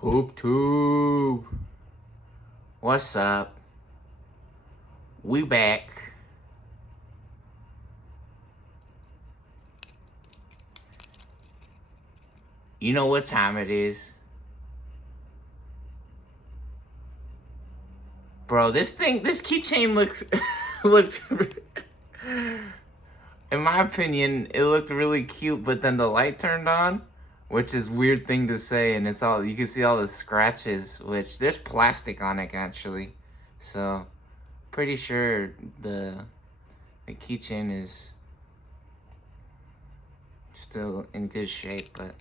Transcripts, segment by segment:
Poop tube. What's up? We back. You know what time it is? Bro, this keychain looked in my opinion, it looked really cute, but then the light turned on, which is weird thing to say, and it's all, you can see all the scratches, which there's plastic on it actually. So, pretty sure the keychain is still in good shape, but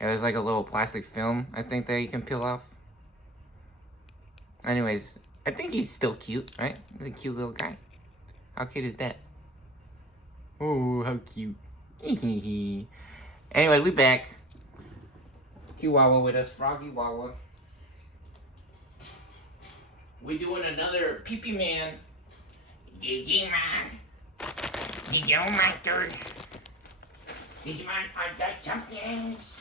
yeah, there's like a little plastic film, I think, that you can peel off. Anyways, I think he's still cute, right? He's a cute little guy. How cute is that? Oh, how cute. Anyway, we back. Chihuahua with us, Froggy Wawa. We doing another Pee-Pee Man. Digimon. Digimon. Digimon are the champions.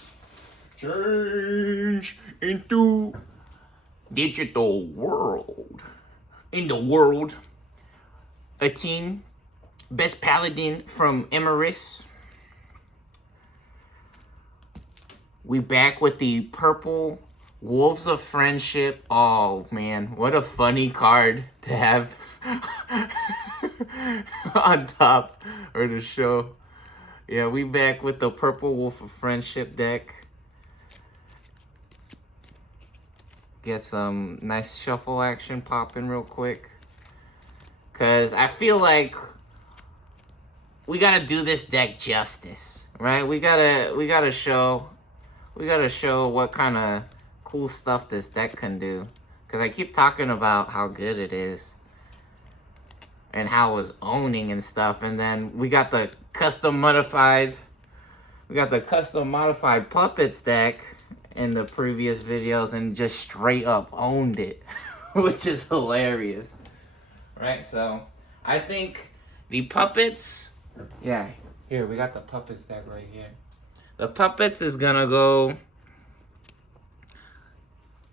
Change into digital world. In the world, a teen, best paladin from Emeris. We back with the purple Wolves of Friendship. Oh man, what a funny card to have on top or to show. Yeah, we back with the purple Wolf of Friendship deck. Get some nice shuffle action popping real quick. Cause I feel like we gotta do this deck justice, right? We gotta show what kind of cool stuff this deck can do. Cause I keep talking about how good it is and how it was owning and stuff, and then we got the custom modified puppets deck in the previous videos and just straight up owned it, which is hilarious, right? So I think the puppets, yeah, here we got the puppets deck right here. The puppets is gonna go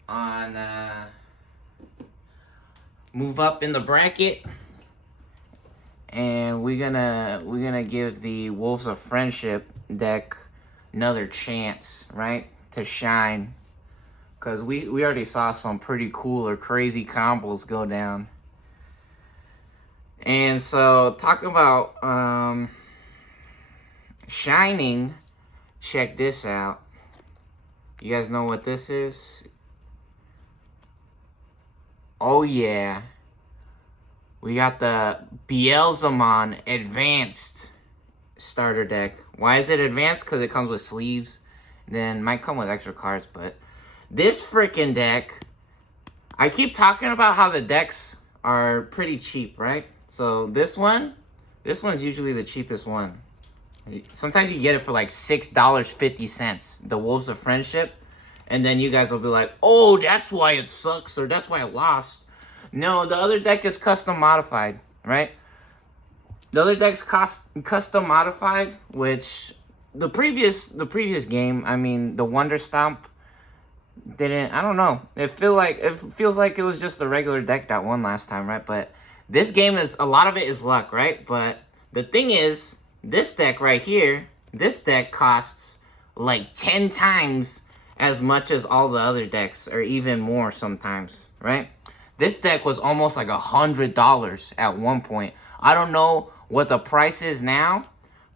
on move up in the bracket, and we're gonna give the Wolves of Friendship deck another chance, right, to shine, because we already saw some pretty cool or crazy combos go down. And so talking about shining, check this out. You guys know what this is? Oh yeah, we got the Beelzemon Advanced starter deck. Why is it advanced? Because it comes with sleeves. Then might come with extra cards, but this freaking deck, I keep talking about how the decks are pretty cheap, right? So this one's usually the cheapest one. Sometimes you get it for like $6.50, the Wolves of Friendship, and then you guys will be like, oh, that's why it sucks, or that's why it lost. No, the other deck is custom modified, right? The other deck's custom modified, which the previous game, I mean, the Wonder Stomp didn't, I don't know. It feels like it was just a regular deck that won last time, right? But this game is, a lot of it is luck, right? But the thing is, this deck right here, this deck costs like 10 times as much as all the other decks, or even more sometimes, right? This deck was almost like $100 at one point. I don't know what the price is now,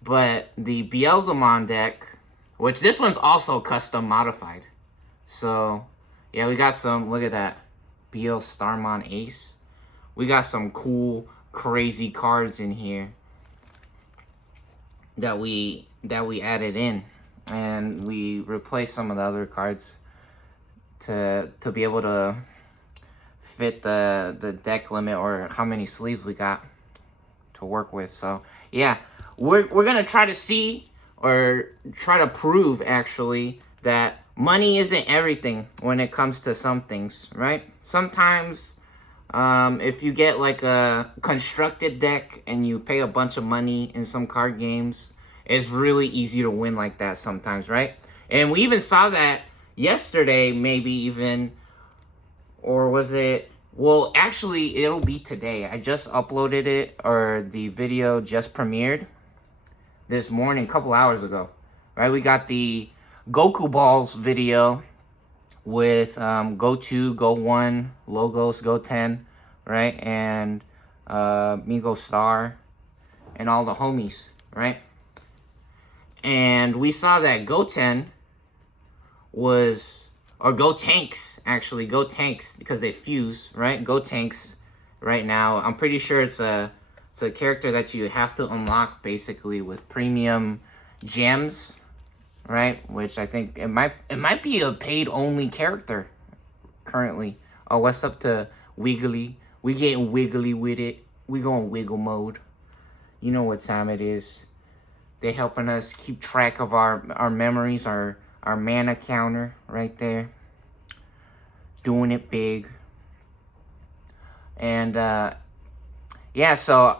but the Beelzemon deck, which this one's also custom modified. So, yeah, we got some, look at that, Beel Starmon Ace. We got some cool, crazy cards in here that we added in, and we replaced some of the other cards to be able to fit the deck limit, or how many sleeves we got to work with. So yeah, we're gonna try to see, or try to prove actually, that money isn't everything when it comes to some things, right? Sometimes if you get like a constructed deck and you pay a bunch of money in some card games, it's really easy to win like that sometimes, right? And we even saw that yesterday, maybe even, or was it? Well, actually, it'll be today. I just uploaded it, or the video just premiered this morning, a couple hours ago. Right, we got the Goku Balls video with Go 2, Go 1, Logos, Go 10, right, and Migo Star, and all the homies, right? And we saw that Go 10 was, or Go Tanks, actually, Go Tanks, because they fuse, right? Go Tanks right now. I'm pretty sure it's a character that you have to unlock basically with premium gems, right? Which I think it might be a paid only character currently. Oh, what's up to Wiggly? We getting wiggly with it. We going wiggle mode. You know what time it is. They helping us keep track of our memories, our mana counter right there. Doing it big. And yeah, so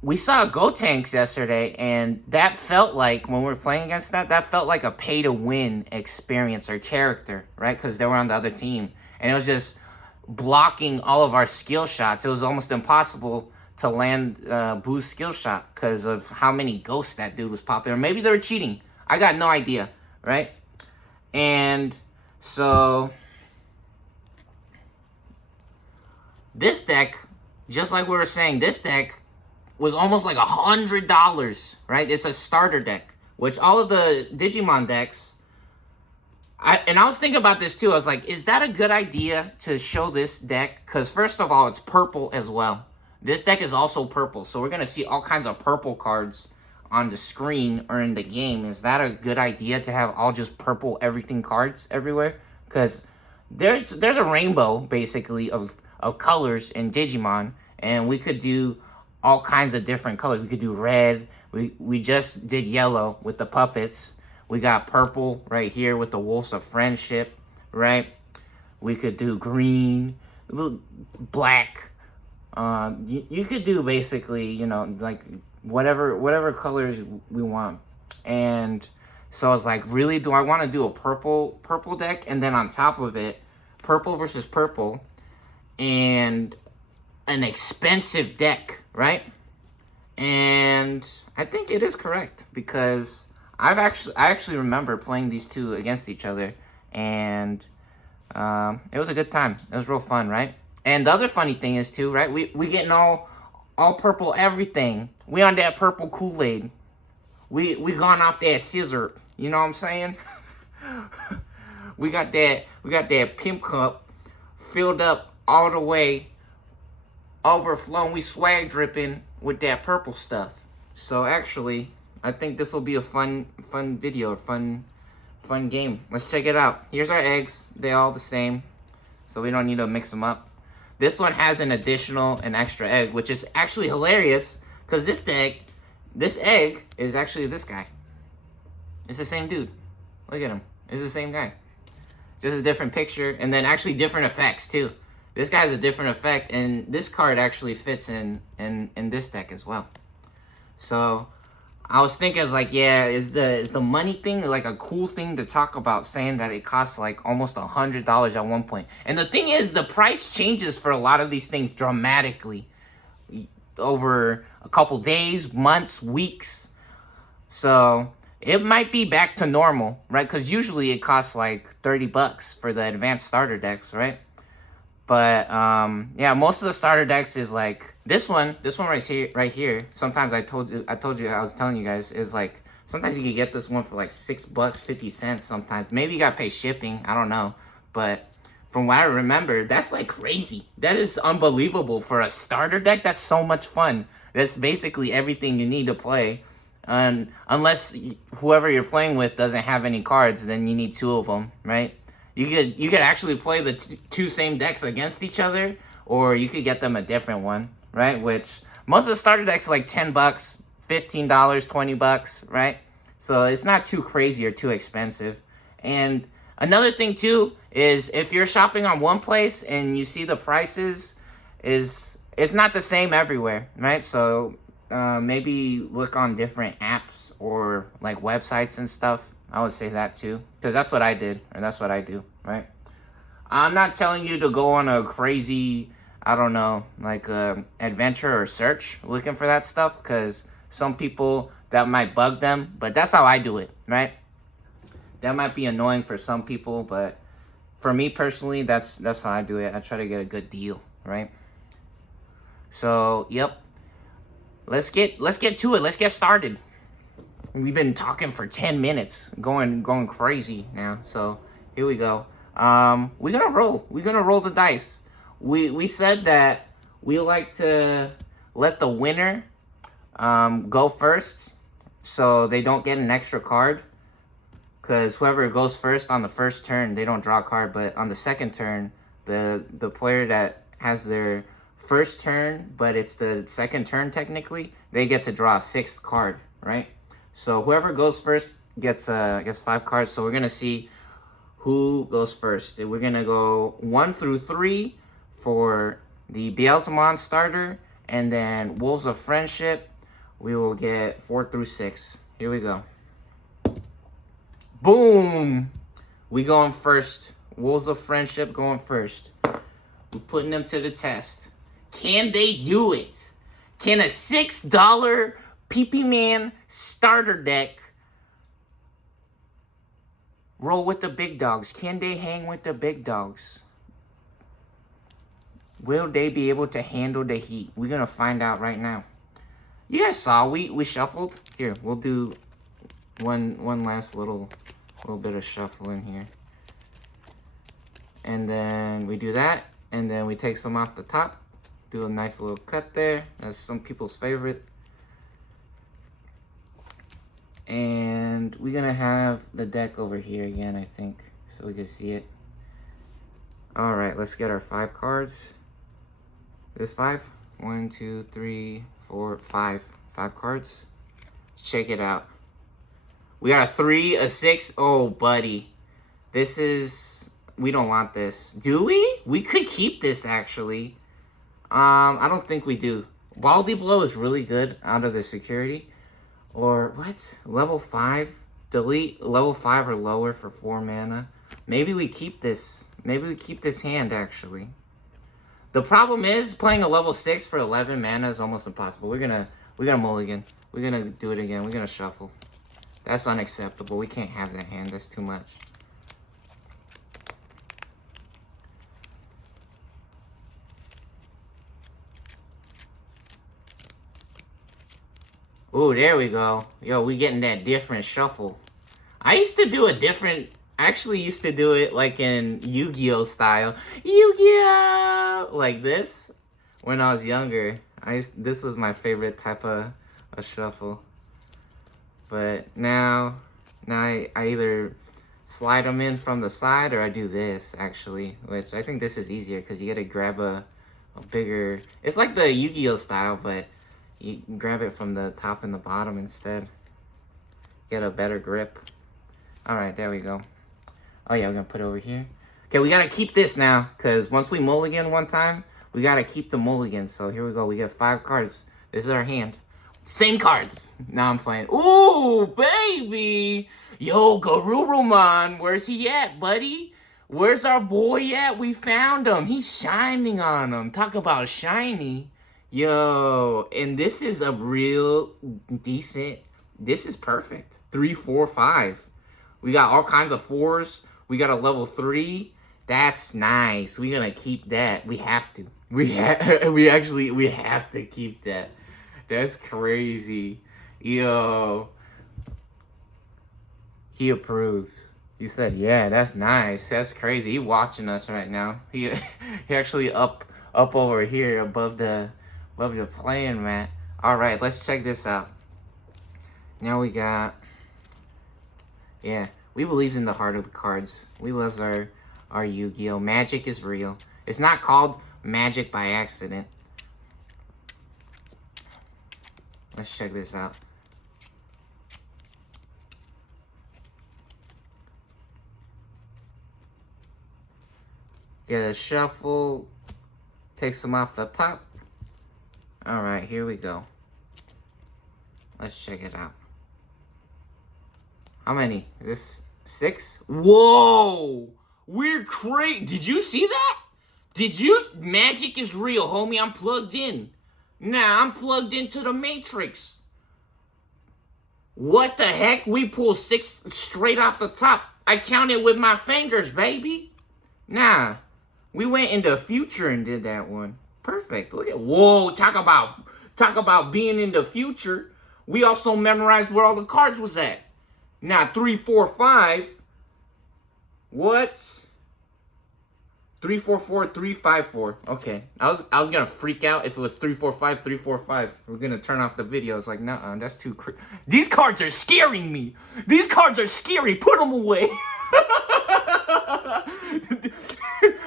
we saw Go Tanks yesterday, and that felt like, when we were playing against that felt like a pay-to-win experience or character, right? Because they were on the other team. And it was just blocking all of our skill shots. It was almost impossible to land Boo's skill shot because of how many ghosts that dude was popping. Or maybe they were cheating. I got no idea, right? And so this deck, just like we were saying, this deck was almost like $100, right? It's a starter deck, which all of the Digimon decks, I was thinking about this too. I was like, is that a good idea to show this deck? Because first of all, it's purple as well. This deck is also purple, so we're going to see all kinds of purple cards on the screen or in the game. Is that a good idea to have all just purple everything cards everywhere? Because there's a rainbow, basically, of colors in Digimon, and we could do all kinds of different colors. We could do red. We just did yellow with the puppets. We got purple right here with the Wolves of Friendship, right? We could do green, black. You could do basically, you know, like whatever colors we want. And so I was like, really, do I want to do a purple deck? And then on top of it, purple versus purple, and an expensive deck, right? And I think it is correct, because I actually remember playing these two against each other, and it was a good time. It was real fun, right? And the other funny thing is too, right? We getting all purple everything. We on that purple Kool-Aid. We gone off that scissor. You know what I'm saying? we got that pimp cup filled up all the way, overflowing. We swag dripping with that purple stuff. So actually, I think this will be a fun video, fun game. Let's check it out. Here's our eggs. They're all the same, so we don't need to mix them up. This one has an extra egg, which is actually hilarious, because this egg is actually this guy. It's the same dude. Look at him. It's the same guy. Just a different picture, and then actually different effects too. This guy has a different effect, and this card actually fits in this deck as well. So I was thinking, I was like, yeah, is the money thing like a cool thing to talk about, saying that it costs like almost $100 at one point. And the thing is, the price changes for a lot of these things dramatically over a couple days, months, weeks. So it might be back to normal, right? Because usually it costs like $30 for the advanced starter decks, right? But yeah, most of the starter decks is like this one right here. Sometimes I was telling you guys, is like, sometimes you can get this one for like $6.50 sometimes. Maybe you gotta pay shipping, I don't know. But from what I remember, that's like crazy. That is unbelievable for a starter deck. That's so much fun. That's basically everything you need to play. And unless whoever you're playing with doesn't have any cards, then you need two of them, right? You could actually play the two same decks against each other, or you could get them a different one, right? Which most of the starter decks are like $10, $15, $20, right? So it's not too crazy or too expensive. And another thing too is, if you're shopping on one place and you see the prices, it's not the same everywhere, right? So maybe look on different apps or like websites and stuff. I would say that too, because that's what I did, and that's what I do, right? I'm not telling you to go on a crazy, I don't know, like adventure or search looking for that stuff, because some people that might bug them, but that's how I do it, right? That might be annoying for some people, but for me personally, that's how I do it. I try to get a good deal, right? So, yep. Let's get to it. Let's get started. We've been talking for 10 minutes, going crazy now. So, here we go. We're gonna roll. We're gonna roll the dice. We said that we like to let the winner go first, so they don't get an extra card. Because whoever goes first on the first turn, they don't draw a card. But on the second turn, the player that has their first turn, but it's the second turn technically, they get to draw a sixth card, right? So whoever goes first gets 5 cards. So we're gonna see who goes first. We're gonna go 1 through 3 for the Beelzemon starter, and then Wolves of Friendship, we will get 4 through 6. Here we go. Boom! We going first. Wolves of Friendship going first. We're putting them to the test. Can they do it? Can a $6 PP Man starter deck roll with the big dogs? Can they hang with the big dogs? Will they be able to handle the heat? We're going to find out right now. You guys saw we shuffled. Here, we'll do one last little bit of shuffling here. And then we do that. And then we take some off the top. Do a nice little cut there. That's some people's favorite. And we're going to have the deck over here again, I think. So we can see it. Alright, let's get our 5 cards. This 5? 1, 2, 3, 4, 5. 5 cards. Check it out. We got a 3, a 6. Oh, buddy. This is... We don't want this. Do we? We could keep this, actually. I don't think we do. Baldy Blow is really good out of the security. Or, what? Level 5? Delete level 5 or lower for 4 mana. Maybe we keep this. Maybe we keep this hand, actually. The problem is, playing a level 6 for 11 mana is almost impossible. We're gonna mulligan. We're gonna do it again. We're gonna shuffle. That's unacceptable. We can't have that hand. That's too much. Ooh, there we go. Yo, we getting that different shuffle. I used to do a different... I actually used to do it like in Yu-Gi-Oh style. Yu-Gi-Oh! Like this. When I was younger. This was my favorite type of shuffle. But now I either slide them in from the side or I do this, actually. Which I think this is easier because you get to grab a bigger... It's like the Yu-Gi-Oh style, but... You can grab it from the top and the bottom instead. Get a better grip. Alright, there we go. Oh yeah, we're gonna put it over here. Okay, we gotta keep this now, because once we mulligan one time, we gotta keep the mulligan. So here we go, we get 5 cards. This is our hand. Same cards. Now I'm playing. Ooh, baby! Yo, Garurumon, where's he at, buddy? Where's our boy at? We found him. He's shining on him. Talk about shiny. Yo, and this is a real decent, this is perfect. 3, 4, 5. We got all kinds of 4s. We got a level 3. That's nice. We're gonna keep that. We have to. We have to keep that. That's crazy. Yo. He approves. He said, yeah, that's nice. That's crazy. He watching us right now. He actually up over here above the playing mat. Alright, let's check this out. Now we got... Yeah, we believe in the heart of the cards. We loves our Yu-Gi-Oh! Magic is real. It's not called magic by accident. Let's check this out. Get a shuffle. Take some off the top. Alright, here we go. Let's check it out. How many? Is this 6? Whoa! We're crazy. Did you see that? Did you? Magic is real, homie. I'm plugged in. Nah, I'm plugged into the Matrix. What the heck? We pulled 6 straight off the top. I counted with my fingers, baby. Nah, we went into the future and did that one. Perfect. Look at, whoa, talk about being in the future. We also memorized where all the cards was at. Now, 3, 4, 5. What? 3, 4, 4, 3, 5, 4. Okay. I was gonna freak out if it was 3, 4, 5, 3, 4, 5. We're gonna turn off the video. It's like, nah, that's too These cards are scaring me. These cards are scary. Put them away.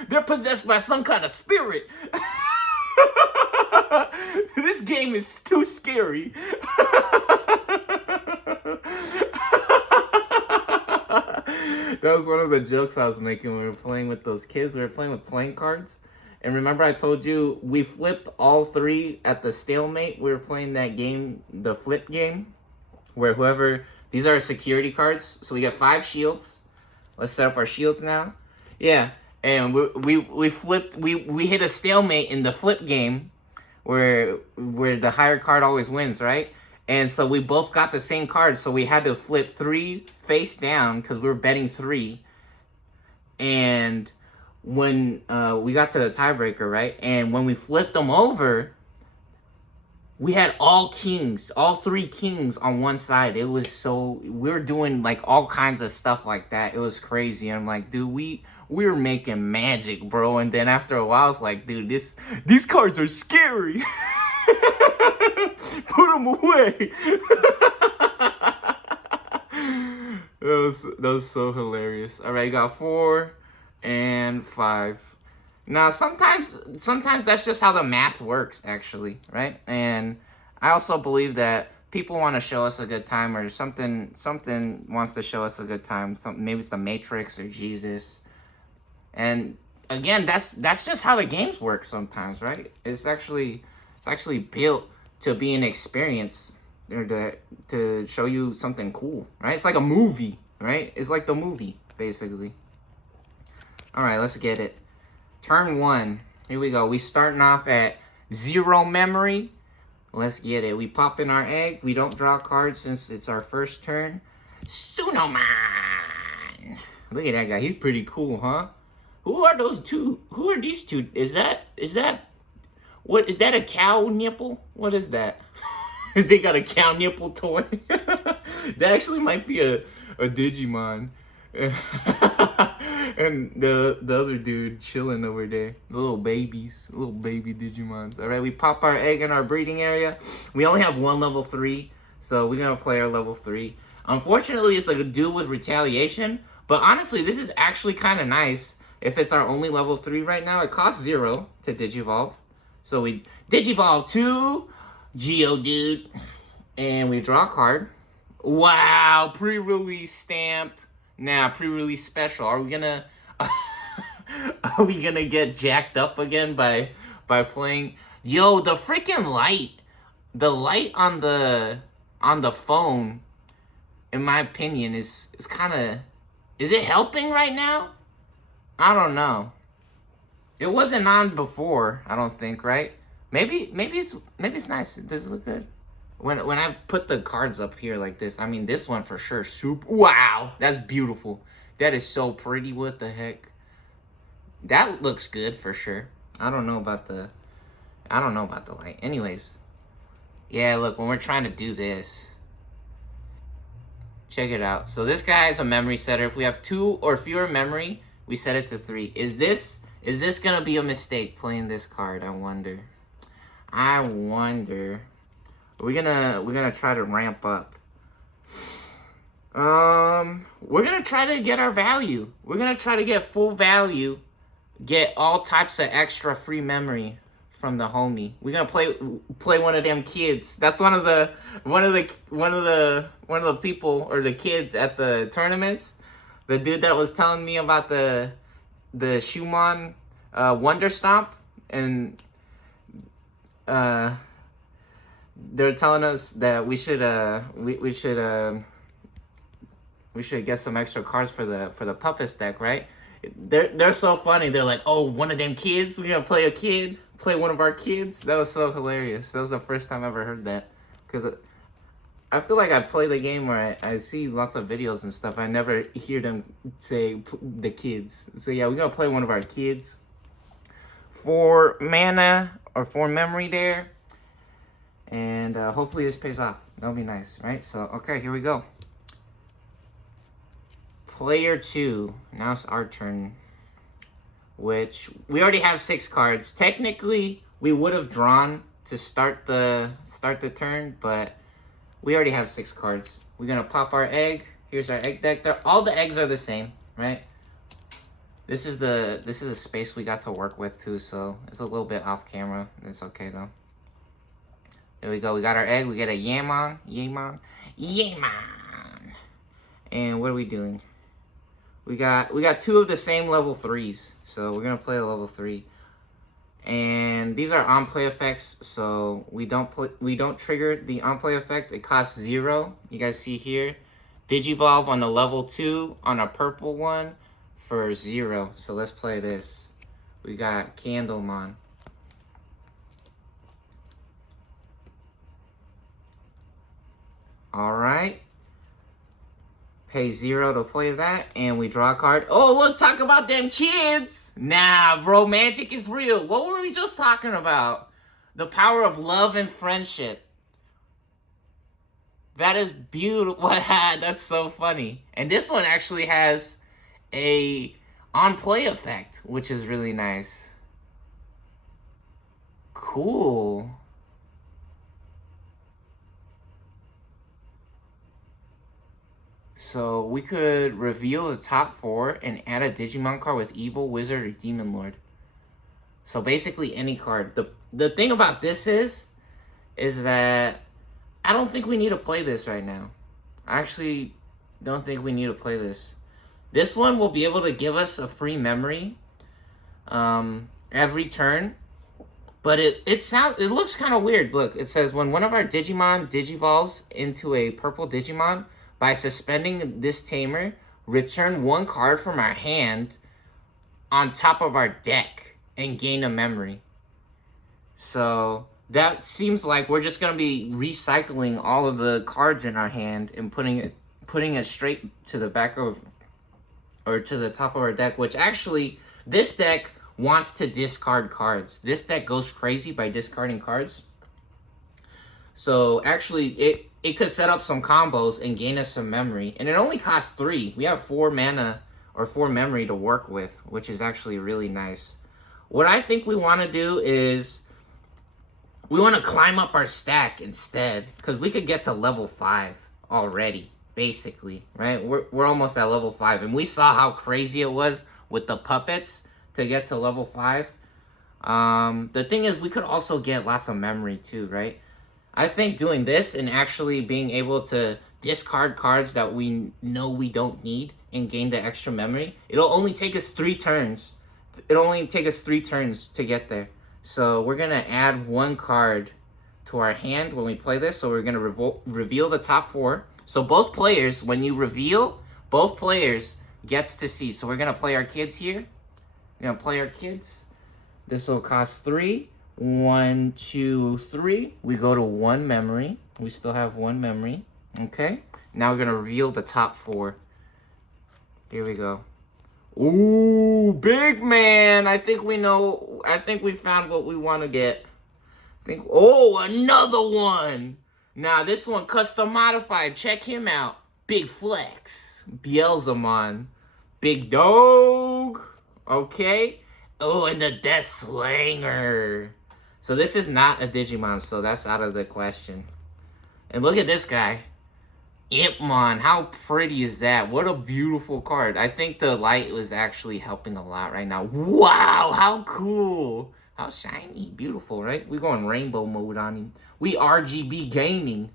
They're possessed by some kind of spirit. This game is too scary. That was one of the jokes I was making when we were playing with those kids. We were playing with playing cards. And remember I told you we flipped all 3 at the stalemate. We were playing that game, the flip game, where whoever... These are security cards. So we got 5 shields. Let's set up our shields now. Yeah. And we flipped... We hit a stalemate in the flip game where the higher card always wins, right? And so we both got the same card, so we had to flip 3 face down because we were betting 3. And when we got to the tiebreaker, right? And when we flipped them over, we had all 3 kings on one side. It was so, we were doing like all kinds of stuff like that. It was crazy. And I'm like, dude, we were making magic, bro. And then after a while, it's like, dude, these cards are scary. Put them away. That was so hilarious. All right, you got 4 and 5. Now, sometimes that's just how the math works, actually, right? And I also believe that people want to show us a good time, or something wants to show us a good time. Maybe it's the Matrix or Jesus. And again, that's just how the games work sometimes, right? It's actually built to be an experience, or to show you something cool, right? It's like a movie, right? It's like the movie, basically. All right, let's get it. Turn 1. Here we go. We starting off at 0 memory. Let's get it. We pop in our egg. We don't draw cards since it's our first turn. Sunoman. Look at that guy. He's pretty cool, huh? Who are those two? Who are these two? Is that what is that, a cow nipple? What is that? They got a cow nipple toy. That actually might be a Digimon. And the other dude chilling over there. The little babies. Little baby Digimons. Alright, we pop our egg in our breeding area. We only have 1 level 3. So we're going to play our level 3. Unfortunately, it's like a duel with retaliation. But honestly, this is actually kind of nice. If it's our only level 3 right now, it costs 0 to Digivolve. So we Digivolve to Geodude. And we draw a card. Wow, pre-release stamp. Now, pre-release special. Are we gonna get jacked up again by playing? Yo, the freaking light. The light on the phone, in my opinion, is kind of, is it helping right now? I don't know. It wasn't on before, I don't think, right? Maybe it's nice. Does it look good? When I put the cards up here like this, I mean, this one for sure, super, wow, that's beautiful. That is so pretty. What the heck? That looks good for sure. I don't know about the light. Anyways, yeah, look, when we're trying to do this, check it out. So this guy is a memory setter. If we have 2 or fewer memory, we set it to 3. Is this gonna be a mistake playing this card? I wonder. We're gonna try to ramp up. We're gonna try to get our value. We're gonna try to get full value, get all types of extra free memory from the homie. We're gonna play one of them kids. That's one of the people, or the kids at the tournaments. The dude that was telling me about the Shumon Wonder Stomp, and they're telling us that we should We should get some extra cards for the puppets deck, right? They're so funny. They're like, oh, one of them kids. We're gonna play a kid, play one of our kids. That was so hilarious. That was the first time I ever heard that. Because I feel like I play the game where I see lots of videos and stuff. I never hear them say the kids. So yeah, we're gonna play one of our kids. 4 mana or 4 memory there. And hopefully this pays off. That'll be nice, right? So, okay, here we go. Player 2. Now it's our turn. Which, we already have 6 cards. Technically, we would have drawn to start the turn, but we already have 6 cards. We're going to pop our egg. Here's our egg deck. All the eggs are the same, right? This is a space we got to work with, too, so it's a little bit off camera. It's okay, though. There we go. We got our egg. We get a Yamon. And what are we doing? We got 2 of the same level 3s. So we're gonna play a level 3. And these are on-play effects, so we don't trigger the on-play effect. It costs 0. You guys see here. Digivolve on the level 2 on a purple one for 0. So let's play this. We got Candlemon. Alright. Pay 0 to play that, and we draw a card. Oh, look, talk about them kids! Nah, bro, magic is real. What were we just talking about? The power of love and friendship. That is beautiful. That's so funny. And this one actually has a on-play effect, which is really nice. Cool. So we could reveal the top 4 and add a Digimon card with Evil, Wizard, or Demon Lord. So basically any card. The thing about this is that I don't think we need to play this right now. I actually don't think we need to play this. This one will be able to give us a free memory every turn. But it looks kind of weird. Look, it says when one of our Digimon digivolves into a purple Digimon, by suspending this tamer, return 1 card from our hand on top of our deck and gain a memory. So that seems like we're just going to be recycling all of the cards in our hand and putting it straight to the back of, or to the top of our deck, which actually, this deck wants to discard cards. This deck goes crazy by discarding cards. So actually, it could set up some combos and gain us some memory. And it only costs 3. We have 4 mana or 4 memory to work with, which is actually really nice. What I think we want to do is we want to climb up our stack instead, because we could get to level 5 already, basically, right? We're almost at level 5, and we saw how crazy it was with the puppets to get to level 5. The thing is, we could also get lots of memory too, right? I think doing this and actually being able to discard cards that we know we don't need and gain the extra memory, it'll only take us 3 turns. It'll only take us 3 turns to get there. So we're going to add 1 card to our hand when we play this. So we're going to reveal the top 4. So both players, when you reveal, both players gets to see. So we're going to play our kids here. We're going to play our kids. This will cost 3. 1, 2, 3. We go to 1 memory. We still have 1 memory. Okay. Now we're going to reveal the top 4. Here we go. Ooh, big man. I think we know. I think we found what we want to get. Oh, another one. Now this one custom modified. Check him out. Big flex. Beelzemon. Big dog. Okay. Oh, and the Death Slanger. So this is not a Digimon, so that's out of the question. And look at this guy. Impmon. How pretty is that? What a beautiful card. I think the light was actually helping a lot right now. Wow, how cool. How shiny. Beautiful, right? We're going rainbow mode on him. We RGB gaming.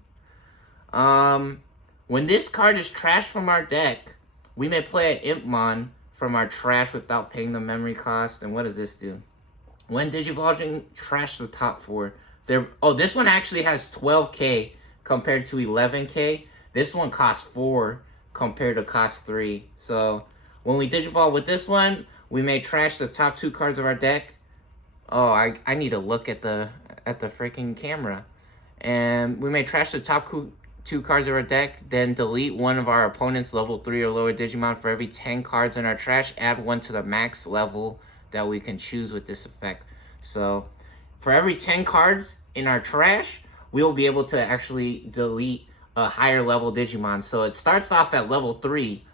When this card is trashed from our deck, we may play an Impmon from our trash without paying the memory cost. And what does this do? When Digivolving, trash the top 4. This one actually has 12k compared to 11k. This one costs 4 compared to cost 3. So when we digivolve with this one, we may trash the top 2 cards of our deck. Oh, I need to look at the freaking camera. And we may trash the top 2 cards of our deck, then delete one of our opponent's level 3 or lower Digimon. For every 10 cards in our trash, add 1 to the max level that we can choose with this effect. So for every 10 cards in our trash, we will be able to actually delete a higher level Digimon. So it starts off at level 3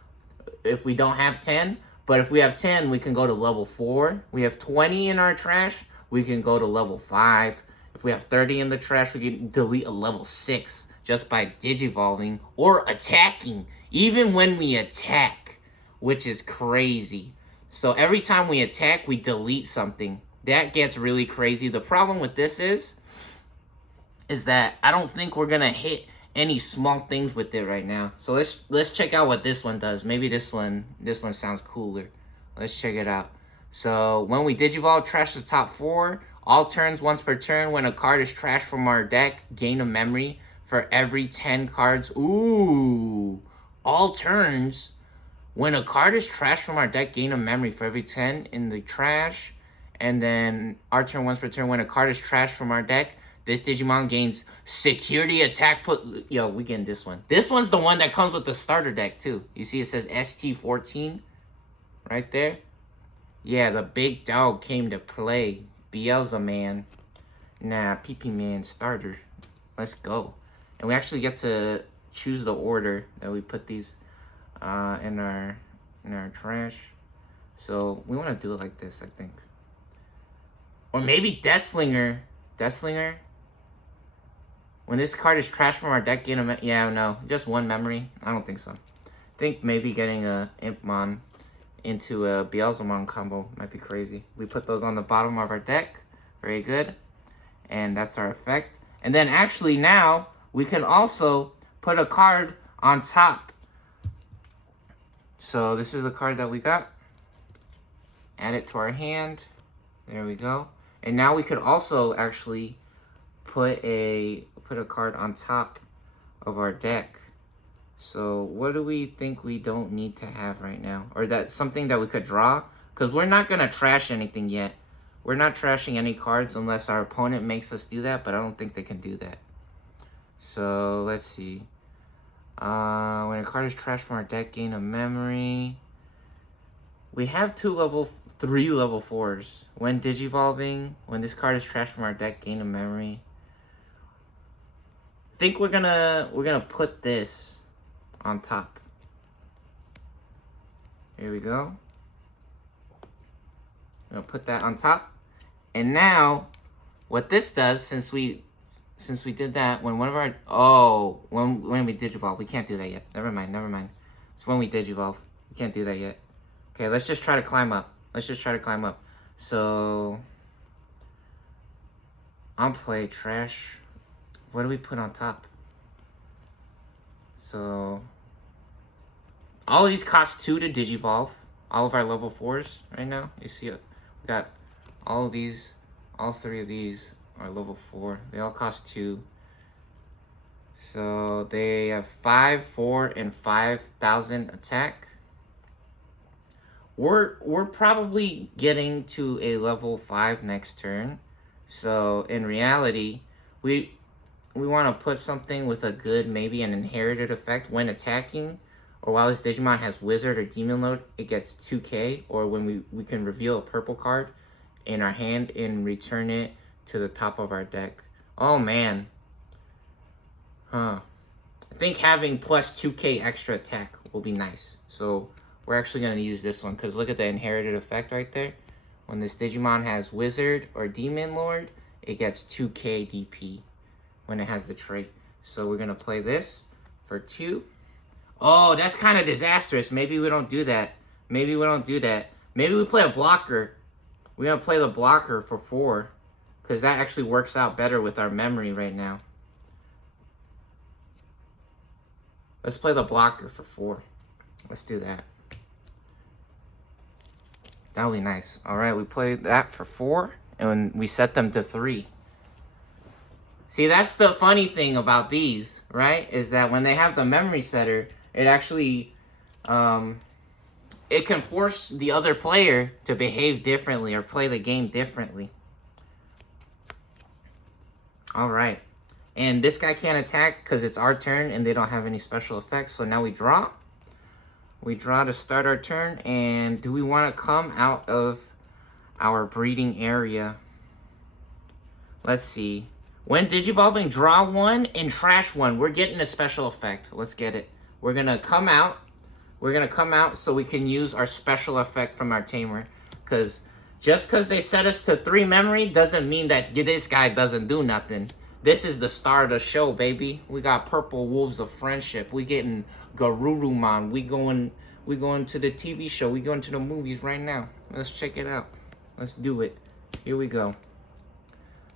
if we don't have 10, but if we have 10, we can go to level 4. We have 20 in our trash, we can go to level 5. If we have 30 in the trash, we can delete a level 6 just by digivolving or attacking, even when we attack, which is crazy. So every time we attack, we delete something. That gets really crazy. The problem with this is that I don't think we're gonna hit any small things with it right now. So let's check out what this one does. Maybe this one sounds cooler. Let's check it out. So when we digivolve, trash the top 4. All turns, once per turn, when a card is trashed from our deck, gain a memory for every 10 cards. Ooh. All turns, when a card is trashed from our deck, gain a memory for every 10 in the trash. And then our turn, once per turn, when a card is trashed from our deck, this Digimon gains security attack. Yo, we getting this one. This one's the one that comes with the starter deck, too. You see it says ST14 right there? Yeah, the big dog came to play. Beelzemon. Nah, PP Man starter. Let's go. And we actually get to choose the order that we put these in our trash. So we want to do it like this, I think. Or maybe Deathslinger. Deathslinger? When this card is trashed from our deck, gain a yeah, no. Just 1 memory? I don't think so. I think maybe getting a Impmon into a beelzemon combo might be crazy. We put those on the bottom of our deck. Very good. And that's our effect. And then actually now, we can also put a card on top. So this is the card that we got. Add it to our hand. There we go. And now we could also actually put a card on top of our deck. So what do we think we don't need to have right now? Or that's something that we could draw? Because we're not going to trash anything yet. We're not trashing any cards unless our opponent makes us do that, but I don't think they can do that. So let's see. When a card is trashed from our deck, gain a memory. We have 3 level 4s. When digivolving, when this card is trashed from our deck, gain a memory. I think we're gonna put this on top. Here we go. I'm gonna put that on top. And now, what this does, since we did that, when one of our when we digivolve, we can't do that yet. Never mind. It's when we digivolve. We can't do that yet. Okay, let's just try to climb up. So on play trash. What do we put on top? So all of these cost 2 to digivolve. All of our level 4s right now. You see it. We got all of these, all 3 of these are level 4. They all cost 2. So they have 5, 4, and 5,000 attack. We're probably getting to a level 5 next turn. So in reality, we want to put something with a good, maybe an inherited effect when attacking, or while this Digimon has Wizard or Demon Lord, it gets 2k, or when we can reveal a purple card in our hand and return it to the top of our deck. Oh man. I think having plus 2k extra attack will be nice. So we're actually going to use this one, because look at the inherited effect right there. When this Digimon has Wizard or Demon Lord, it gets 2k DP when it has the trait. So we're going to play this for 2. Oh, that's kind of disastrous. Maybe we don't do that. Maybe we play a blocker. We're going to play the blocker for 4, because that actually works out better with our memory right now. Let's play the blocker for 4. Let's do that. That'll be nice. Alright, we played that for 4, and we set them to 3. See, that's the funny thing about these, right? Is that when they have the memory setter, It actually, it can force the other player to behave differently or play the game differently. All right. And this guy can't attack because it's our turn and they don't have any special effects. So now we draw. We draw to start our turn. And do we want to come out of our breeding area? Let's see. When digivolving, draw 1 and trash 1. We're getting a special effect. Let's get it. We're going to come out. We're going to come out so we can use our special effect from our tamer. Because just because they set us to 3 memory doesn't mean that this guy doesn't do nothing. This is the star of the show, baby. We got Purple Wolves of Friendship. We getting Garurumon. We going to the TV show. We going to the movies right now. Let's check it out. Let's do it. Here we go.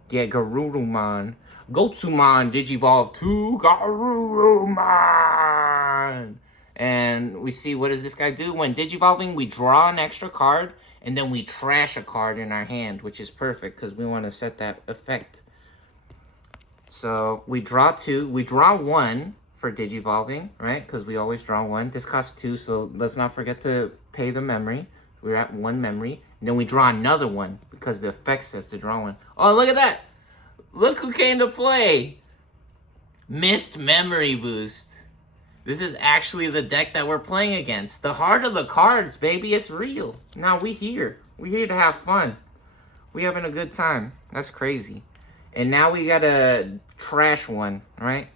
Get Garurumon. Gotsumon Digivolve to Garurumon. And we see, what does this guy do? When digivolving, we draw an extra card, and then we trash a card in our hand, which is perfect because we want to set that effect. So we draw 2. We draw 1 for digivolving, right? Because we always draw 1. This costs 2, so let's not forget to pay the memory. We're at 1 memory. And then we draw another 1 because the effect says to draw 1. Oh, look at that. Look who came to play. Missed Memory Boost. This is actually the deck that we're playing against. The heart of the cards, baby. It's real. Now we here. We here to have fun. We having a good time. That's crazy. And now we gotta trash 1, right?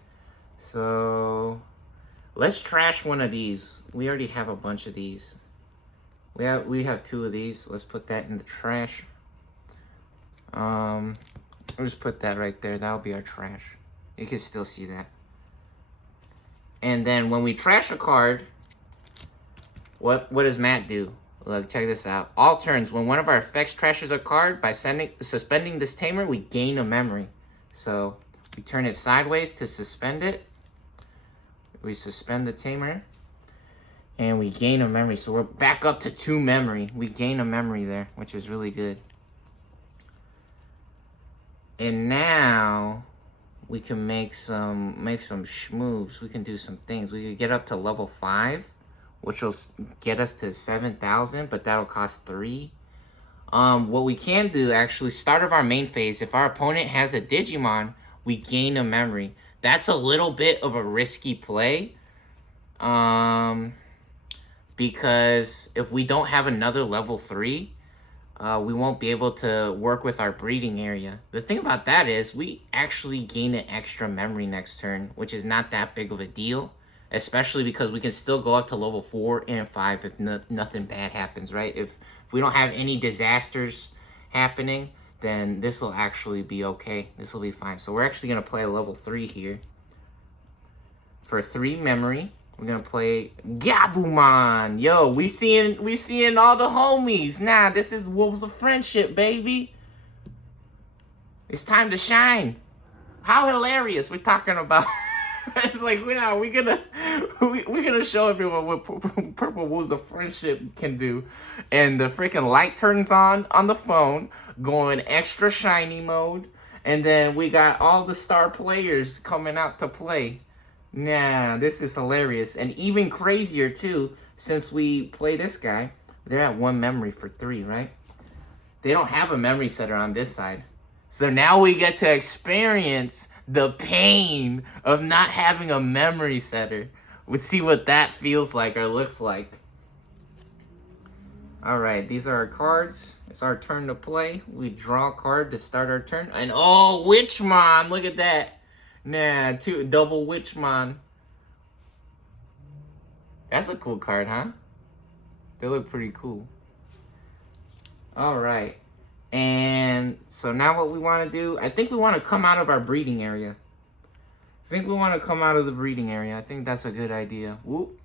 So let's trash 1 of these. We already have a bunch of these. We have 2 of these. Let's put that in the trash. We'll just put that right there. That'll be our trash. You can still see that. And then when we trash a card, what does Matt do? Look, check this out. All turns, when one of our effects trashes a card, by suspending this tamer, we gain a memory. So we turn it sideways to suspend it. We suspend the tamer. And we gain a memory. So we're back up to 2 memory. We gain a memory there, which is really good. And now we can make some schmoves. We can do some things. We could get up to level 5, which will get us to 7,000, but that'll cost 3. What we can do, actually, start of our main phase, if our opponent has a Digimon, we gain a memory. That's a little bit of a risky play. Because if we don't have another level 3, we won't be able to work with our breeding area. The thing about that is we actually gain an extra memory next turn, which is not that big of a deal, especially because we can still go up to level 4 and 5 if nothing bad happens, right? If we don't have any disasters happening, then this will actually be okay. This will be fine. So we're actually going to play a level 3 here. For 3 memory, we're gonna play Gabumon. Yo, we seeing all the homies. Nah, this is Wolves of Friendship, baby. It's time to shine. How hilarious we're talking about. It's like we're gonna show everyone what Purple Wolves of Friendship can do. And the freaking light turns on the phone, going extra shiny mode. And then we got all the star players coming out to play. Nah, this is hilarious. And even crazier, too, since we play this guy. They're at 1 memory for 3, right? They don't have a memory setter on this side. So now we get to experience the pain of not having a memory setter. We'll see what that feels like or looks like. Alright, these are our cards. It's our turn to play. We draw a card to start our turn. And oh, Witchmon! Look at that! Nah, double Witchmon. That's a cool card, huh? They look pretty cool. Alright. And so now what we want to do, I think we want to come out of our breeding area. I think we want to come out of the breeding area. I think that's a good idea. Whoop.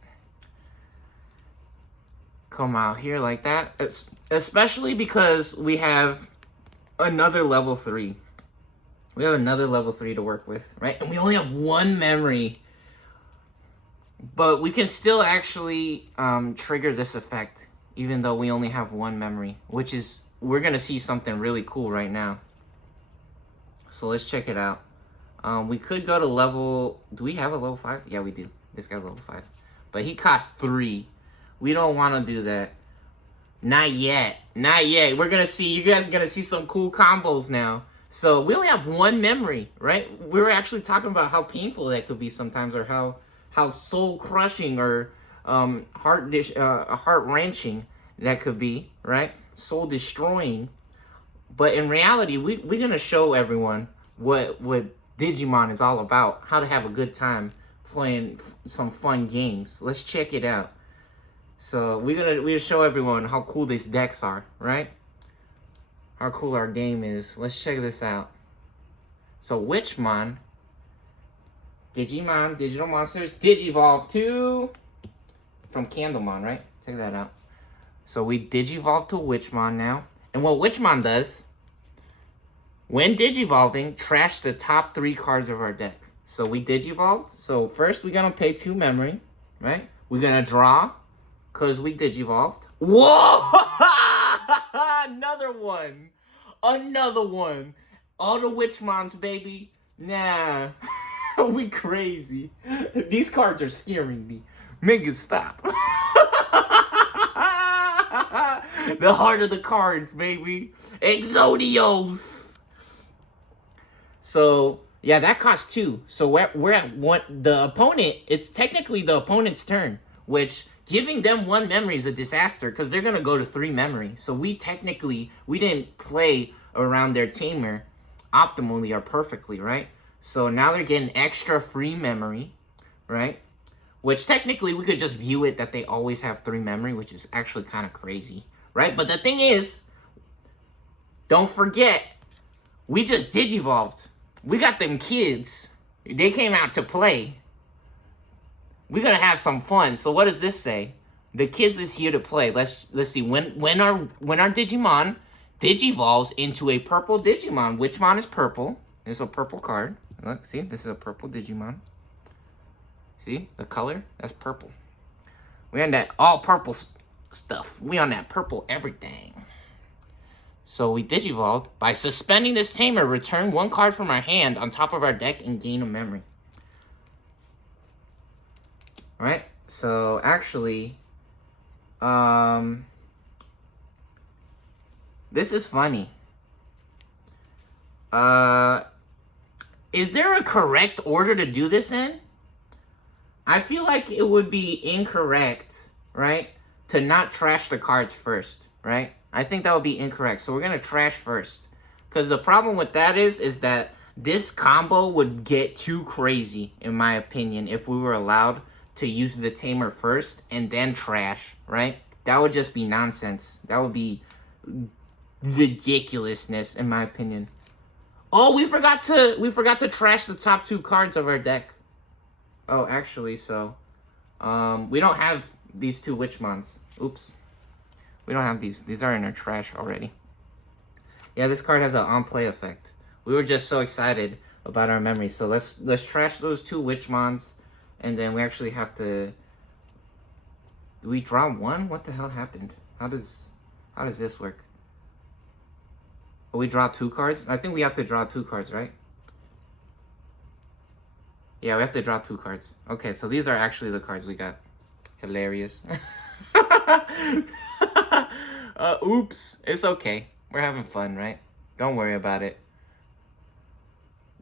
Come out here like that. Especially because we have another level 3. We have another level 3 to work with, right? And we only have 1 memory. But we can still actually trigger this effect, even though we only have 1 memory, which is, we're going to see something really cool right now. So let's check it out. We could go to level, do we have a level 5? Yeah, we do. This guy's level 5. But he costs 3. We don't want to do that. Not yet. Not yet. We're going to see. You guys are going to see some cool combos now. So we only have 1 memory, right? We were actually talking about how painful that could be sometimes, or how soul-crushing or heart-wrenching that could be, right? Soul-destroying. But in reality, we're going to show everyone what Digimon is all about. How to have a good time playing some fun games. Let's check it out. So we're gonna show everyone how cool these decks are, right? How cool our game is. Let's check this out. So Witchmon, Digimon, Digital Monsters, Digivolve 2 from Candlemon, right? Check that out. So we Digivolve to Witchmon now. And what Witchmon does, when Digivolving, trash the top 3 cards of our deck. So we Digivolved. So first we're gonna pay 2 memory, right? We're gonna draw, because we Digivolved. Whoa! Another one. Another one. All the Witchmons, baby. Nah. We crazy. These cards are scaring me. Make it stop. The heart of the cards, baby. Exodios. So, yeah, that costs 2. So we're at 1. The opponent, it's technically the opponent's turn, which giving them 1 memory is a disaster because they're going to go to 3 memory. So we didn't play around their tamer optimally or perfectly, right? So now they're getting extra free memory, right? Which technically we could just view it that they always have 3 memory, which is actually kind of crazy, right? But the thing is, don't forget, we just Digivolved. We got them kids. They came out to play. We're gonna have some fun. So what does this say? The kids is here to play. Let's see. When our Digimon Digivolves into a purple Digimon. Witchmon is purple. There's a purple card. Look, see, this is a purple Digimon. See the color? That's purple. We on that all purple stuff. We on that purple everything. So we Digivolved. By suspending this tamer, return 1 card from our hand on top of our deck and gain a memory. Right? So, actually, this is funny. Is there a correct order to do this in? I feel like it would be incorrect, right, to not trash the cards first, right? I think that would be incorrect. So we're going to trash first. Because the problem with that is that this combo would get too crazy, in my opinion, if we were allowed to use the tamer first and then trash, right? That would just be nonsense. That would be ridiculousness, in my opinion. Oh, we forgot to trash the top 2 cards of our deck. Oh, actually, so we don't have these 2 Witchmons. Oops. We don't have these. These are in our trash already. Yeah, this card has an on-play effect. We were just so excited about our memory. So let's trash those 2 Witchmons. And then we actually have to... Do we draw 1? What the hell happened? How does this work? Oh, we draw 2 cards? I think we have to draw 2 cards, right? Yeah, we have to draw 2 cards. Okay, so these are actually the cards we got. Hilarious. Oops. It's okay. We're having fun, right? Don't worry about it.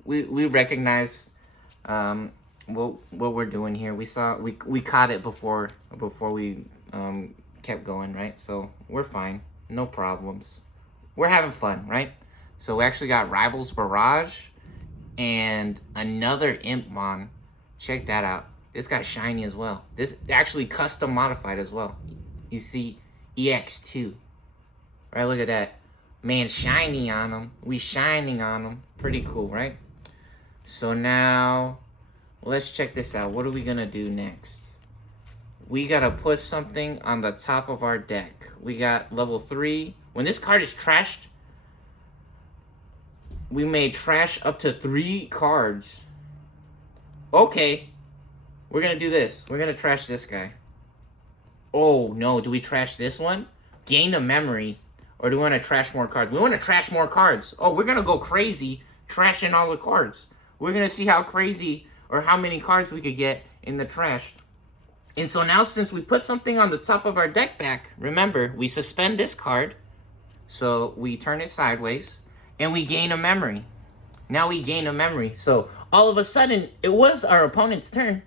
We recognize what we're doing here. We caught it before we kept going, right? So we're fine. No problems. We're having fun, right? So we actually got Rivals Barrage and another Impmon. Check that out. This guy's shiny as well. This actually custom modified as well. You see EX2. Right, look at that. Man, shiny on him. We shining on him. Pretty cool, right? So now, let's check this out. What are we going to do next? We got to put something on the top of our deck. We got level 3. When this card is trashed, we may trash up to 3 cards. Okay. We're going to do this. We're going to trash this guy. Oh, no. Do we trash this one? Gain a memory. Or do we want to trash more cards? We want to trash more cards. Oh, we're going to go crazy trashing all the cards. We're going to see how crazy or how many cards we could get in the trash. And so now since we put something on the top of our deck back, remember, we suspend this card. So we turn it sideways and we gain a memory. Now we gain a memory. So all of a sudden, it was our opponent's turn.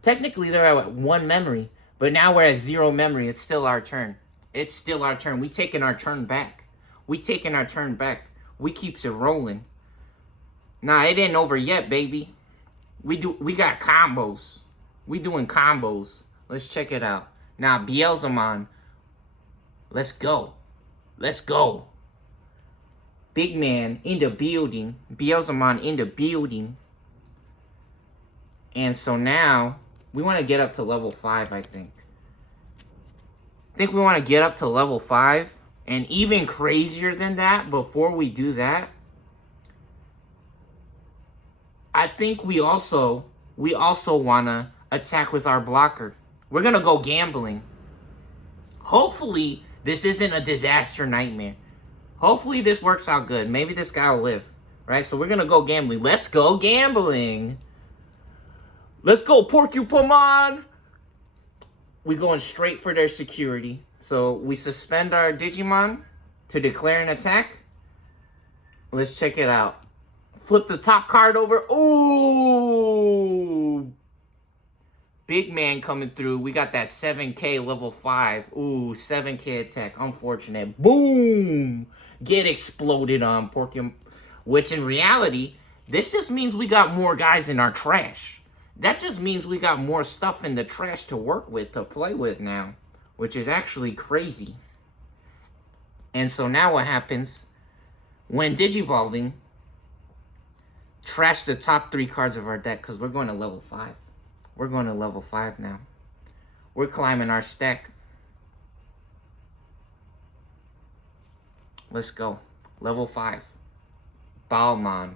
Technically, they're at 1 memory. But now we're at 0 memory. It's still our turn. It's still our turn. We taking our turn back. We taking our turn back. We keeps it rolling. Nah, it ain't over yet, baby. We got combos. We doing combos. Let's check it out. Now, beelzemon. Let's go. Let's go. Big man in the building. beelzemon in the building. And so now, we want to get up to level 5, I think. I think we want to get up to level 5. And even crazier than that, before we do that, I think we also want to attack with our blocker. We're going to go gambling. Hopefully, this isn't a disaster nightmare. Hopefully, this works out good. Maybe this guy will live. Right? So, we're going to go gambling. Let's go gambling. Let's go, Porcupine. We're going straight for their security. So, we suspend our Digimon to declare an attack. Let's check it out. Flip the top card over. Ooh! Big man coming through. We got that 7K level 5. Ooh, 7K attack. Unfortunate. Boom! Get exploded on, Porcupine. Which in reality, this just means we got more guys in our trash. That just means we got more stuff in the trash to work with, to play with now. Which is actually crazy. And so now what happens? When Digivolving, trash the top 3 cards of our deck because we're going to level 5. We're going to level 5 now. We're climbing our stack. Let's go. Level 5. Balmon.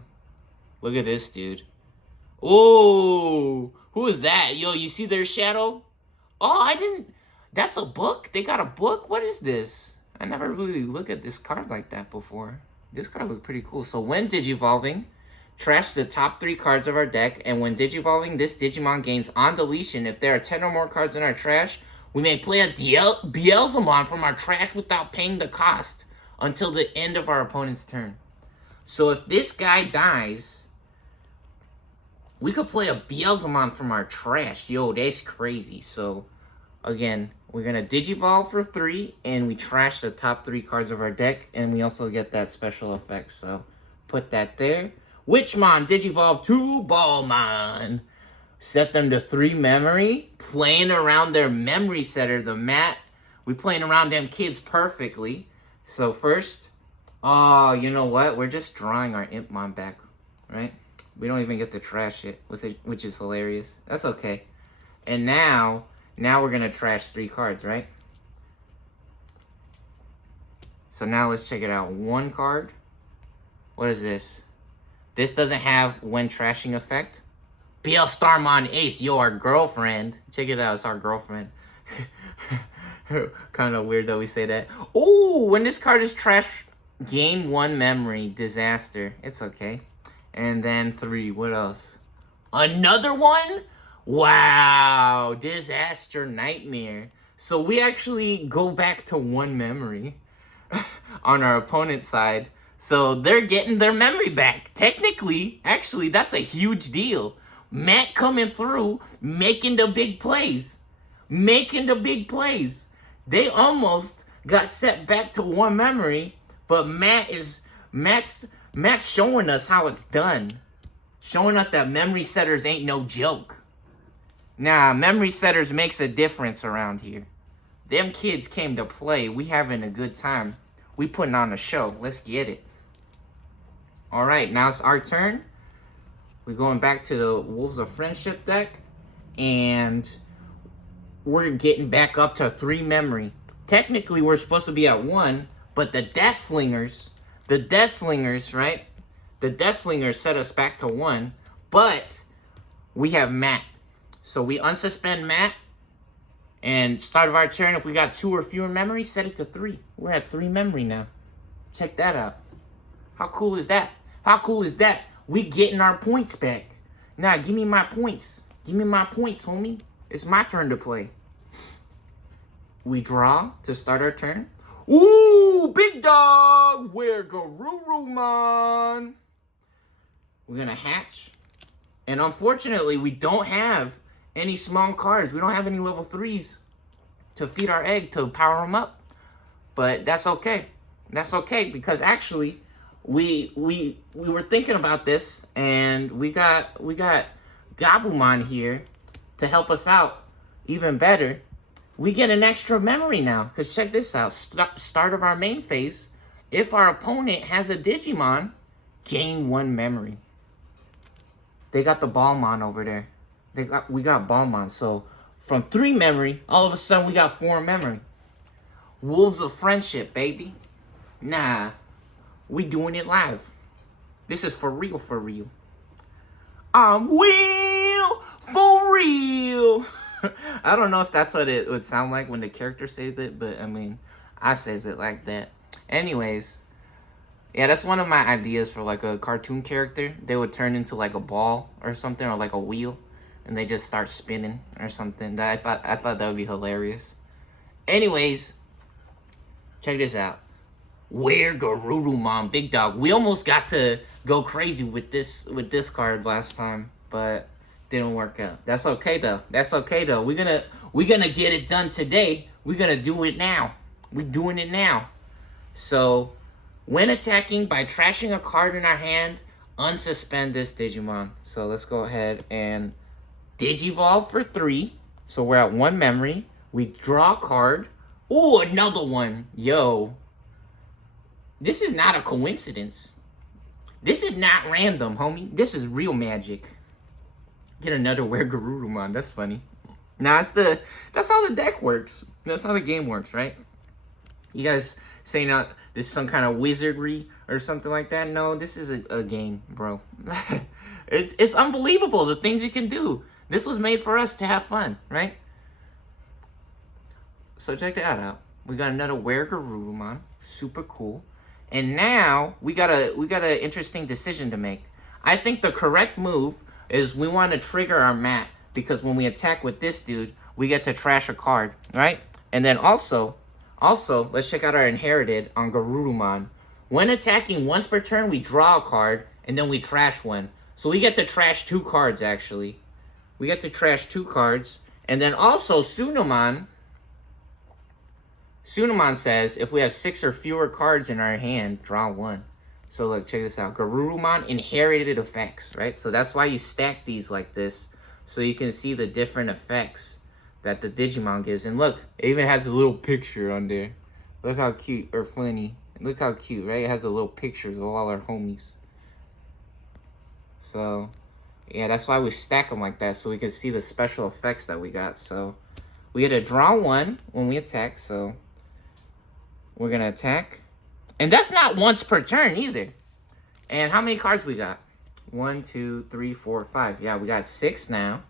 Look at this dude. Ooh! Who is that? Yo, you see their shadow? Oh, I didn't... That's a book? They got a book? What is this? I never really looked at this card like that before. This card looked pretty cool. So when Digivolving, trash the top 3 cards of our deck, and when Digivolving, this Digimon gains on deletion. If there are 10 or more cards in our trash, we may play a beelzemon from our trash without paying the cost until the end of our opponent's turn. So if this guy dies, we could play a beelzemon from our trash. Yo, that's crazy. So again, we're going to Digivolve for 3, and we trash the top 3 cards of our deck, and we also get that special effect. So, put that there. Witchmon, Digivolve to Ballmon. Set them to 3 memory. Playing around their memory setter, the mat. We playing around them kids perfectly. So, first, oh, you know what? We're just drawing our Impmon back, right? We don't even get to trash it, which is hilarious. That's okay. And now we're going to trash 3 cards, right? So now let's check it out. 1 card. What is this? This doesn't have when trashing effect. BL Starmon Ace, yo, our girlfriend. Check it out, it's our girlfriend. Kind of weird that we say that. Ooh, when this card is trashed, gain 1 memory. Disaster. It's okay. And then 3, what else? Another one? Wow, disaster nightmare. So we actually go back to 1 memory on our opponent's side. So they're getting their memory back. Technically, actually, that's a huge deal. Matt coming through, making the big plays. Making the big plays. They almost got set back to 1 memory, but Matt's showing us how it's done. Showing us that memory setters ain't no joke. Nah, memory setters makes a difference around here. Them kids came to play. We having a good time. We putting on a show. Let's get it. Alright, now it's our turn. We're going back to the Wolves of Friendship deck. And we're getting back up to 3 memory. Technically, we're supposed to be at 1. But the Death Slingers, right? The Death Slingers set us back to 1. But we have Matt. So we unsuspend Matt, and start of our turn, if we got 2 or fewer memory, set it to 3. We're at 3 memory now. Check that out. How cool is that? How cool is that? We getting our points back. Now, give me my points. Give me my points, homie. It's my turn to play. We draw to start our turn. Ooh, big dog! We're Garurumon. We're gonna hatch. And unfortunately, we don't have any small cards. We don't have any level 3s to feed our egg to power them up. But that's okay. That's okay because actually, we were thinking about this, and we got Gabumon here to help us out even better. We get an extra memory now because check this out. Start of our main phase. If our opponent has a Digimon, gain 1 memory. They got the Ballmon over there. We got Ballmon. So from 3 memory, all of a sudden we got 4 memory. Wolves of friendship, baby. Nah, we doing it live. This is for real, for real. I'm real, for real. I don't know if that's what it would sound like when the character says it, but I mean, I says it like that. Anyways, yeah, that's one of my ideas for like a cartoon character. They would turn into like a ball or something, or like a wheel, and they just start spinning or something. I thought that would be hilarious. Anyways, check this out. Where Garurumon, big dog. We almost got to go crazy with this card last time, but didn't work out. That's okay though. That's okay though. We're gonna get it done today. We're gonna do it now. We're doing it now. So, when attacking by trashing a card in our hand, unsuspend this Digimon. So let's go ahead and Digivolve for 3. So we're at 1 memory. We draw a card. Oh, another one. Yo. This is not a coincidence. This is not random, homie. This is real magic. Get another Where Garurumon. That's funny. Now, that's how the deck works. That's how the game works, right? You guys saying this is some kind of wizardry or something like that? No, this is a game, bro. It's unbelievable the things you can do. This was made for us to have fun, right? So check that out. We got another Where Garurumon. Super cool. And now we got an interesting decision to make. I think the correct move is we want to trigger our mat, because when we attack with this dude, we get to trash a card, right? And then also, let's check out our inherited on Garurumon. When attacking once per turn, we draw a card, and then we trash 1. So we get to trash 2 cards, actually. We get to trash 2 cards. And then also, Sunamon says, if we have 6 or fewer cards in our hand, draw 1. So look, check this out. Garurumon inherited effects, right? So that's why you stack these like this, so you can see the different effects that the Digimon gives. And look, it even has a little picture on there. Look how cute, or funny. Look how cute, right? It has the little pictures of all our homies. So, yeah, that's why we stack them like that, so we can see the special effects that we got. So, we get to draw 1 when we attack, so we're going to attack. And that's not once per turn either. And how many cards we got? 1, 2, 3, 4, 5. Yeah, we got 6 now.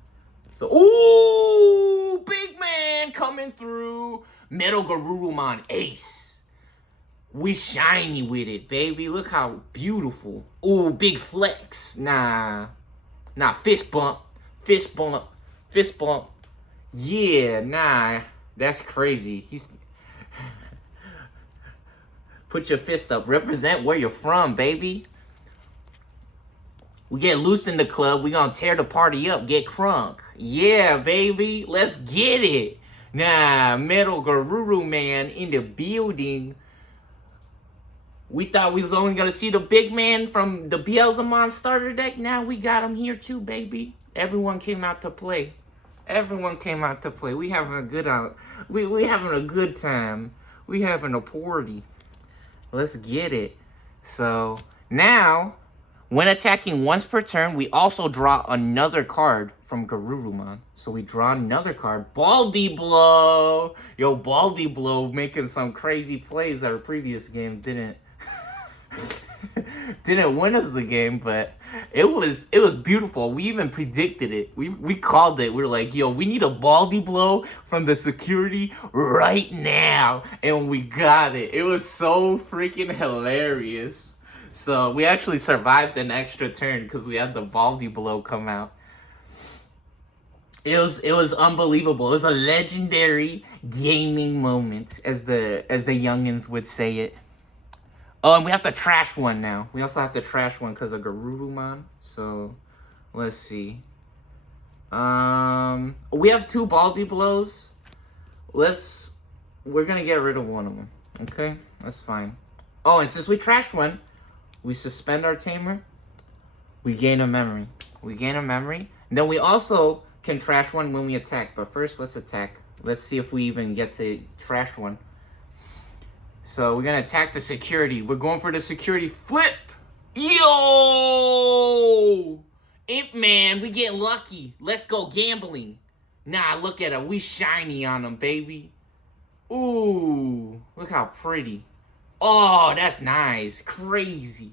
So, ooh, big man coming through. Metal Garurumon Ace. We shiny with it, baby. Look how beautiful. Ooh, big flex. Nah, fist bump. Fist bump. Fist bump. Yeah, nah. That's crazy. Put your fist up. Represent where you're from, baby. We get loose in the club. We gonna tear the party up. Get crunk. Yeah, baby. Let's get it. Nah, Metal Garurumon in the building. We thought we was only gonna see the big man from the Beelzemon starter deck. Now we got him here too, baby. Everyone came out to play. Everyone came out to play. We having a good out. We having a good time. We having a party. Let's get it. So now, when attacking once per turn, we also draw another card from Garurumon. So we draw another card. Baldy Blow. Yo, Baldy Blow making some crazy plays. Our previous game didn't win us the game, but it was beautiful. We even predicted it. We called it. We were like, yo, we need a Baldy Blow from the security right now. And we got it. It was so freaking hilarious. So we actually survived an extra turn because we had the Baldy Blow come out. It was unbelievable. It was a legendary gaming moment, as the youngins would say it. Oh, and we have to trash one now. We also have to trash one because of Garurumon. So, let's see. We have 2 Baldy Blows. We're gonna get rid of one of them. Okay, that's fine. Oh, and since we trashed one, we suspend our tamer. We gain a memory. And then we also can trash one when we attack. But first, let's attack. Let's see if we even get to trash one. So we're gonna attack the security. We're going for the security flip. Yo! Imp Man, we getting lucky. Let's go gambling. Nah, look at him. We shiny on him, baby. Ooh, look how pretty. Oh, that's nice. Crazy.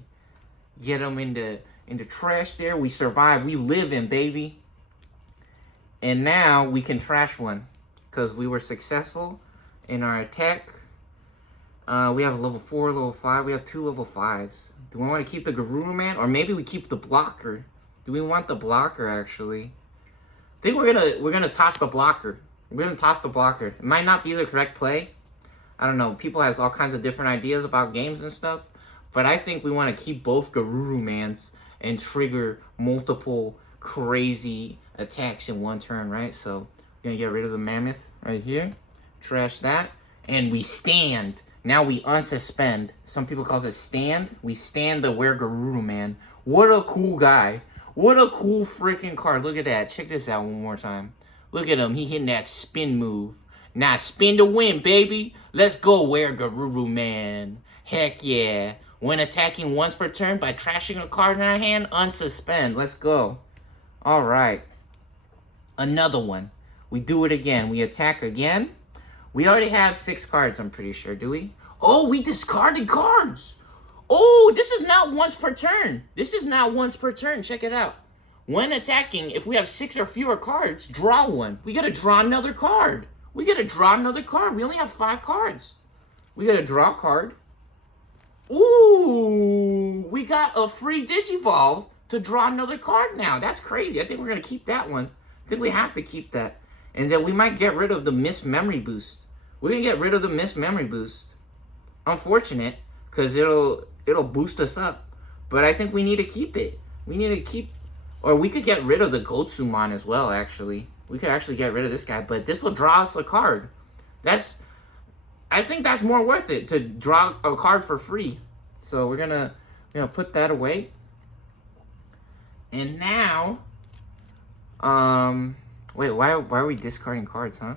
Get him in the trash there. We survive. We live in, baby. And now we can trash one because we were successful in our attack. We have a level 4, level 5. We have 2 level 5s. Do we want to keep the Garurumon? Or maybe we keep the blocker. Do we want the blocker, actually? I think we're gonna toss the blocker. We're gonna toss the blocker. It might not be the correct play. I don't know. People has all kinds of different ideas about games and stuff. But I think we want to keep both Garurumons and trigger multiple crazy attacks in one turn, right? So we're gonna get rid of the mammoth right here. Trash that. And we stand. Now we unsuspend. Some people call it stand. We stand the Garurumon. What a cool guy. What a cool freaking card. Look at that. Check this out one more time. Look at him. He hitting that spin move. Now spin to win, baby. Let's go, Garurumon. Heck yeah. When attacking once per turn by trashing a card in our hand, unsuspend. Let's go. All right. Another one. We do it again. We attack again. We already have 6 cards, I'm pretty sure. Do we? Oh, we discarded cards. Oh, this is not once per turn. Check it out. When attacking, if we have 6 or fewer cards, draw one. We gotta draw another card. We only have 5 cards. We gotta draw a card. Ooh, we got a free Digivolve to draw another card now. That's crazy. I think we're gonna keep that one. I think we have to keep that. And then we might get rid of the missed memory boost. We're gonna get rid of the missed memory boost. Unfortunate, because it'll boost us up. But I think we need to keep it. Or we could get rid of the Gotsumon as well, actually. We could actually get rid of this guy, but this will draw us a card. I think that's more worth it, to draw a card for free. So we're gonna put that away. And now, wait, why are we discarding cards, huh?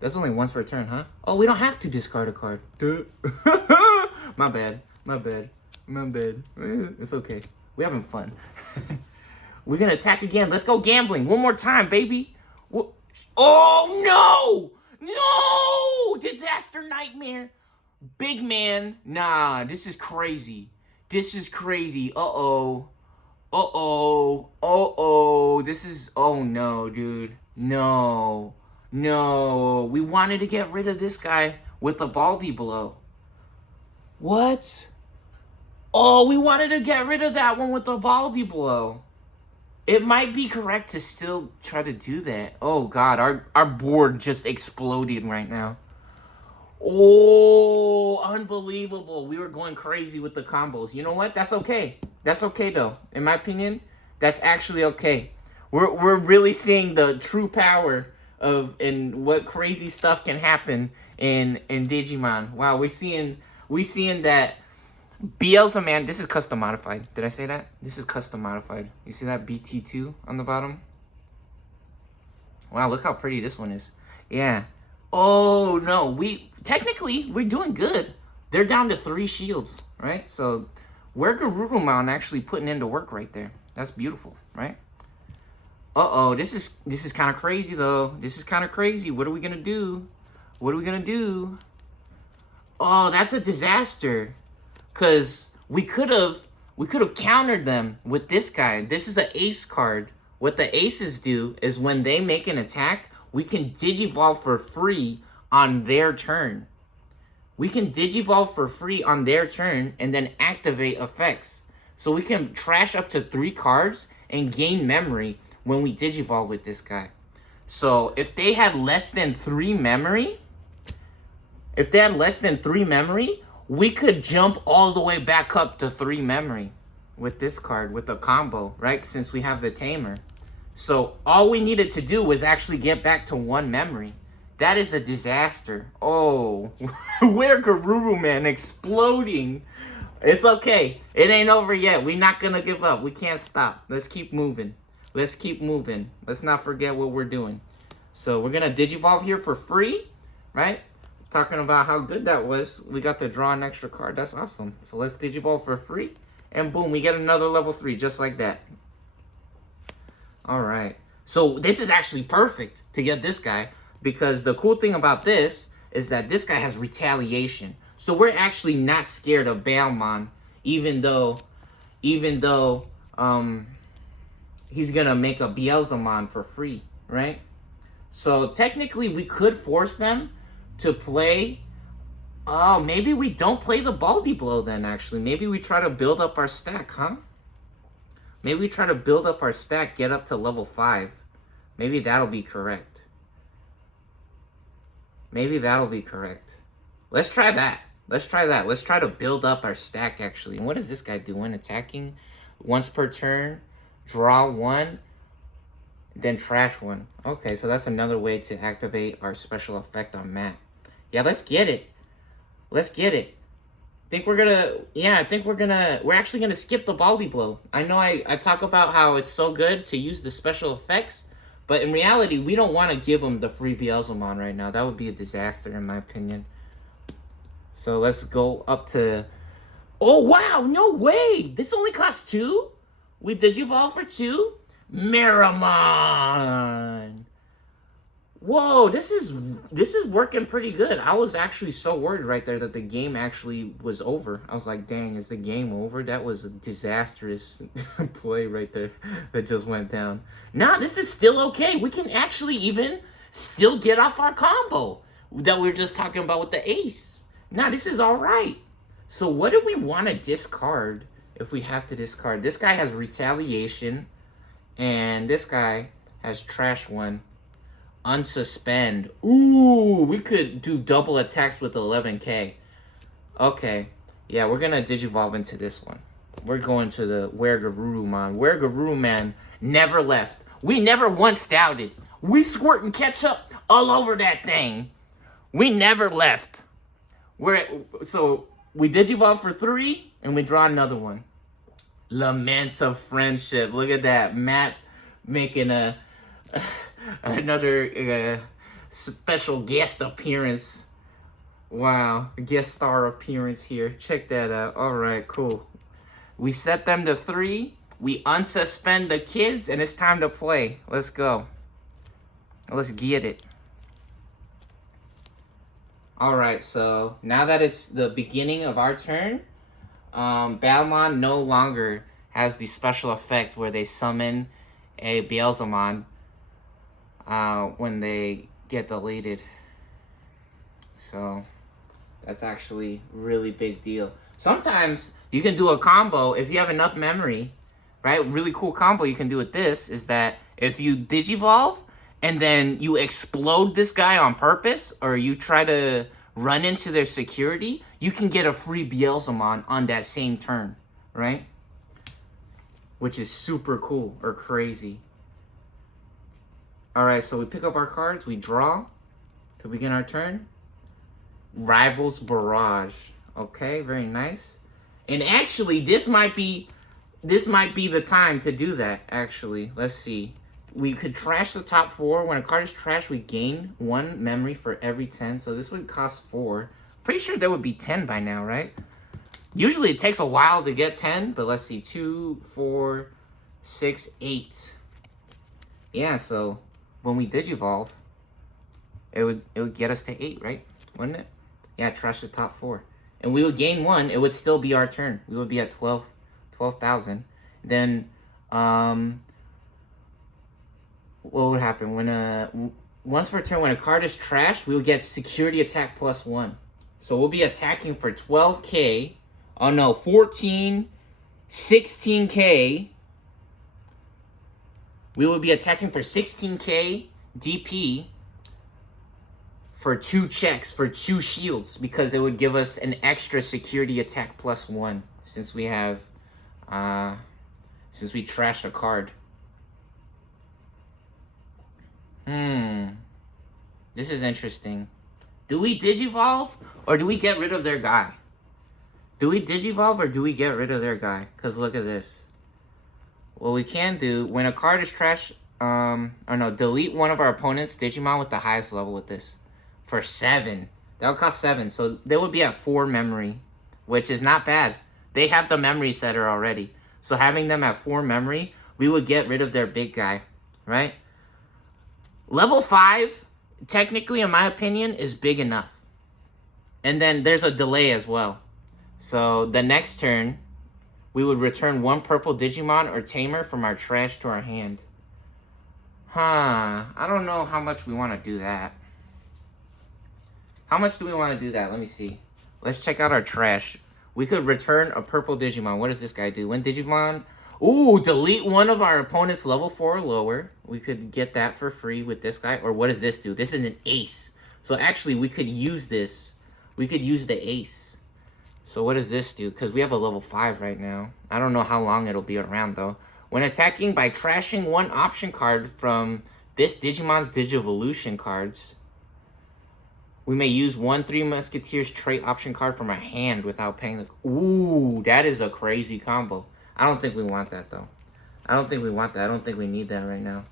That's only once per turn, huh? Oh, we don't have to discard a card. My bad. It's okay. We're having fun. We're gonna attack again. Let's go gambling. One more time, baby. Oh, no! Disaster nightmare. Big man. Nah, this is crazy. Uh-oh. Oh no, dude. No. We wanted to get rid of this guy with a Baldy Blow. What? Oh, we wanted to get rid of that one with the Baldy Blow. It might be correct to still try to do that. Oh, God. Our board just exploded right now. Oh, unbelievable. We were going crazy with the combos. You know what? That's okay. That's okay, though. In my opinion, that's actually okay. We're really seeing the true power of and what crazy stuff can happen in Digimon. Wow, we're seeing that beelzemon. This is custom modified. Did I say that? This is custom modified. You see that BT2 on the bottom? Wow, look how pretty this one is. Yeah. Oh no, we're doing good. They're down to 3 shields, right? So we're Garurumon actually putting into work right there. That's beautiful, right? Uh-oh, this is kind of crazy though. This is kind of crazy. What are we gonna do? Oh, that's a disaster. Cause we could have countered them with this guy. This is an ace card. What the aces do is when they make an attack, we can Digivolve for free on their turn. And then activate effects. So we can trash up to 3 cards and gain memory when we digivolve with this guy. So if they had less than 3 memory, we could jump all the way back up to 3 memory with this card, with the combo, right? Since we have the tamer. So all we needed to do was actually get back to 1 memory. That is a disaster. Oh, where Garuru Man exploding. It's okay. It ain't over yet. We're not going to give up. We can't stop. Let's keep moving. Let's keep moving. Let's not forget what we're doing. So we're going to digivolve here for free, right? Talking about how good that was. We got to draw an extra card. That's awesome. So let's digivolve for free. And boom, we get another level 3 just like that. All right. So this is actually perfect to get this guy. Because the cool thing about this is that this guy has retaliation. So we're actually not scared of beelzemon, even though he's gonna make a beelzemon for free, right? So technically we could force them to play. Oh, maybe we don't play the Baldy Blow then, actually. Maybe we try to build up our stack, huh? Maybe we try to build up our stack, get up to level 5. Maybe that'll be correct. Maybe that'll be correct. Let's try that. Let's try that. Let's try to build up our stack, actually. And what does this guy do when attacking? Once per turn, draw 1, then trash 1. Okay, so that's another way to activate our special effect on Matt. Yeah, let's get it. Let's get it. We're actually gonna skip the Baldy Blow. I know I talk about how it's so good to use the special effects, but in reality, we don't want to give him the free beelzemon right now. That would be a disaster, in my opinion. So let's go up to... Oh, wow! No way! This only costs 2? We digivolve for 2? Miramon! Whoa, this is working pretty good. I was actually so worried right there that the game actually was over. I was like, dang, is the game over? That was a disastrous play right there that just went down. Nah, this is still okay. We can actually even still get off our combo that we were just talking about with the ace. Nah, this is all right. So what do we want to discard if we have to discard? This guy has retaliation, and this guy has trash 1. Unsuspend. Ooh, we could do double attacks with 11k. Okay. Yeah, we're going to digivolve into this one. We're going to the Where Garuru Man. Where Garuru Man never left. We never once doubted. We squirting ketchup all over that thing. We never left. So we digivolve for 3, and we draw another one. Lament of Friendship. Look at that. Matt making another special guest appearance. Wow, guest star appearance here. Check that out. All right, cool. We set them to 3. We unsuspend the kids, and it's time to play. Let's go. Let's get it. All right, so now that it's the beginning of our turn, beelzemon no longer has the special effect where they summon a beelzemon when they get deleted. So that's actually really big deal. Sometimes you can do a combo if you have enough memory, right? Really cool combo you can do with this is that if you digivolve and then you explode this guy on purpose, or you try to run into their security, you can get a free beelzemon on that same turn, right? Which is super cool or crazy. All right, so we pick up our cards, we draw to begin our turn. Rivals Barrage. Okay, very nice. And actually, this might be the time to do that, actually. Let's see. We could trash the top 4. When a card is trashed, we gain 1 memory for every 10. So this would cost 4. Pretty sure there would be 10 by now, right? Usually it takes a while to get 10, but let's see. 2, 4, 6, 8. Yeah, so when we digivolve, it would get us to 8, right? Wouldn't it? Yeah, trash the top 4. And we would gain 1. It would still be our turn. We would be at 12,000. Then, what would happen when once per turn when a card is trashed, we will get security attack +1. So we'll be attacking for 12k. Oh no, 14, 16k. We will be attacking for 16k DP for 2 checks, for 2 shields, because it would give us an extra security attack +1 since we have, since we trashed a card. This is interesting. Do we Digivolve or do we get rid of their guy? Do we Digivolve or do we get rid of their guy? Because look at this. What we can do, when a card is trashed, or no, delete one of our opponent's Digimon with the highest level with this. For 7. That would cost 7. So they would be at 4 memory, which is not bad. They have the memory setter already. So having them at 4 memory, we would get rid of their big guy, right? Level 5, technically, in my opinion, is big enough. And then there's a delay as well. So the next turn, we would return 1 purple Digimon or Tamer from our trash to our hand. I don't know how much we want to do that. How much do we want to do that? Let me see. Let's check out our trash. We could return a purple Digimon. What does this guy do? When Digimon... Ooh, delete one of our opponent's level 4 or lower. We could get that for free with this guy. Or what does this do? This is an ace. So actually, we could use this. We could use the ace. So what does this do? Because we have a level 5 right now. I don't know how long it'll be around, though. When attacking by trashing 1 option card from this Digimon's Digivolution cards, we may use 1 Three Musketeers trait option card from our hand without paying the... Ooh, that is a crazy combo. I don't think we want that, though. I don't think we want that. I don't think we need that right now.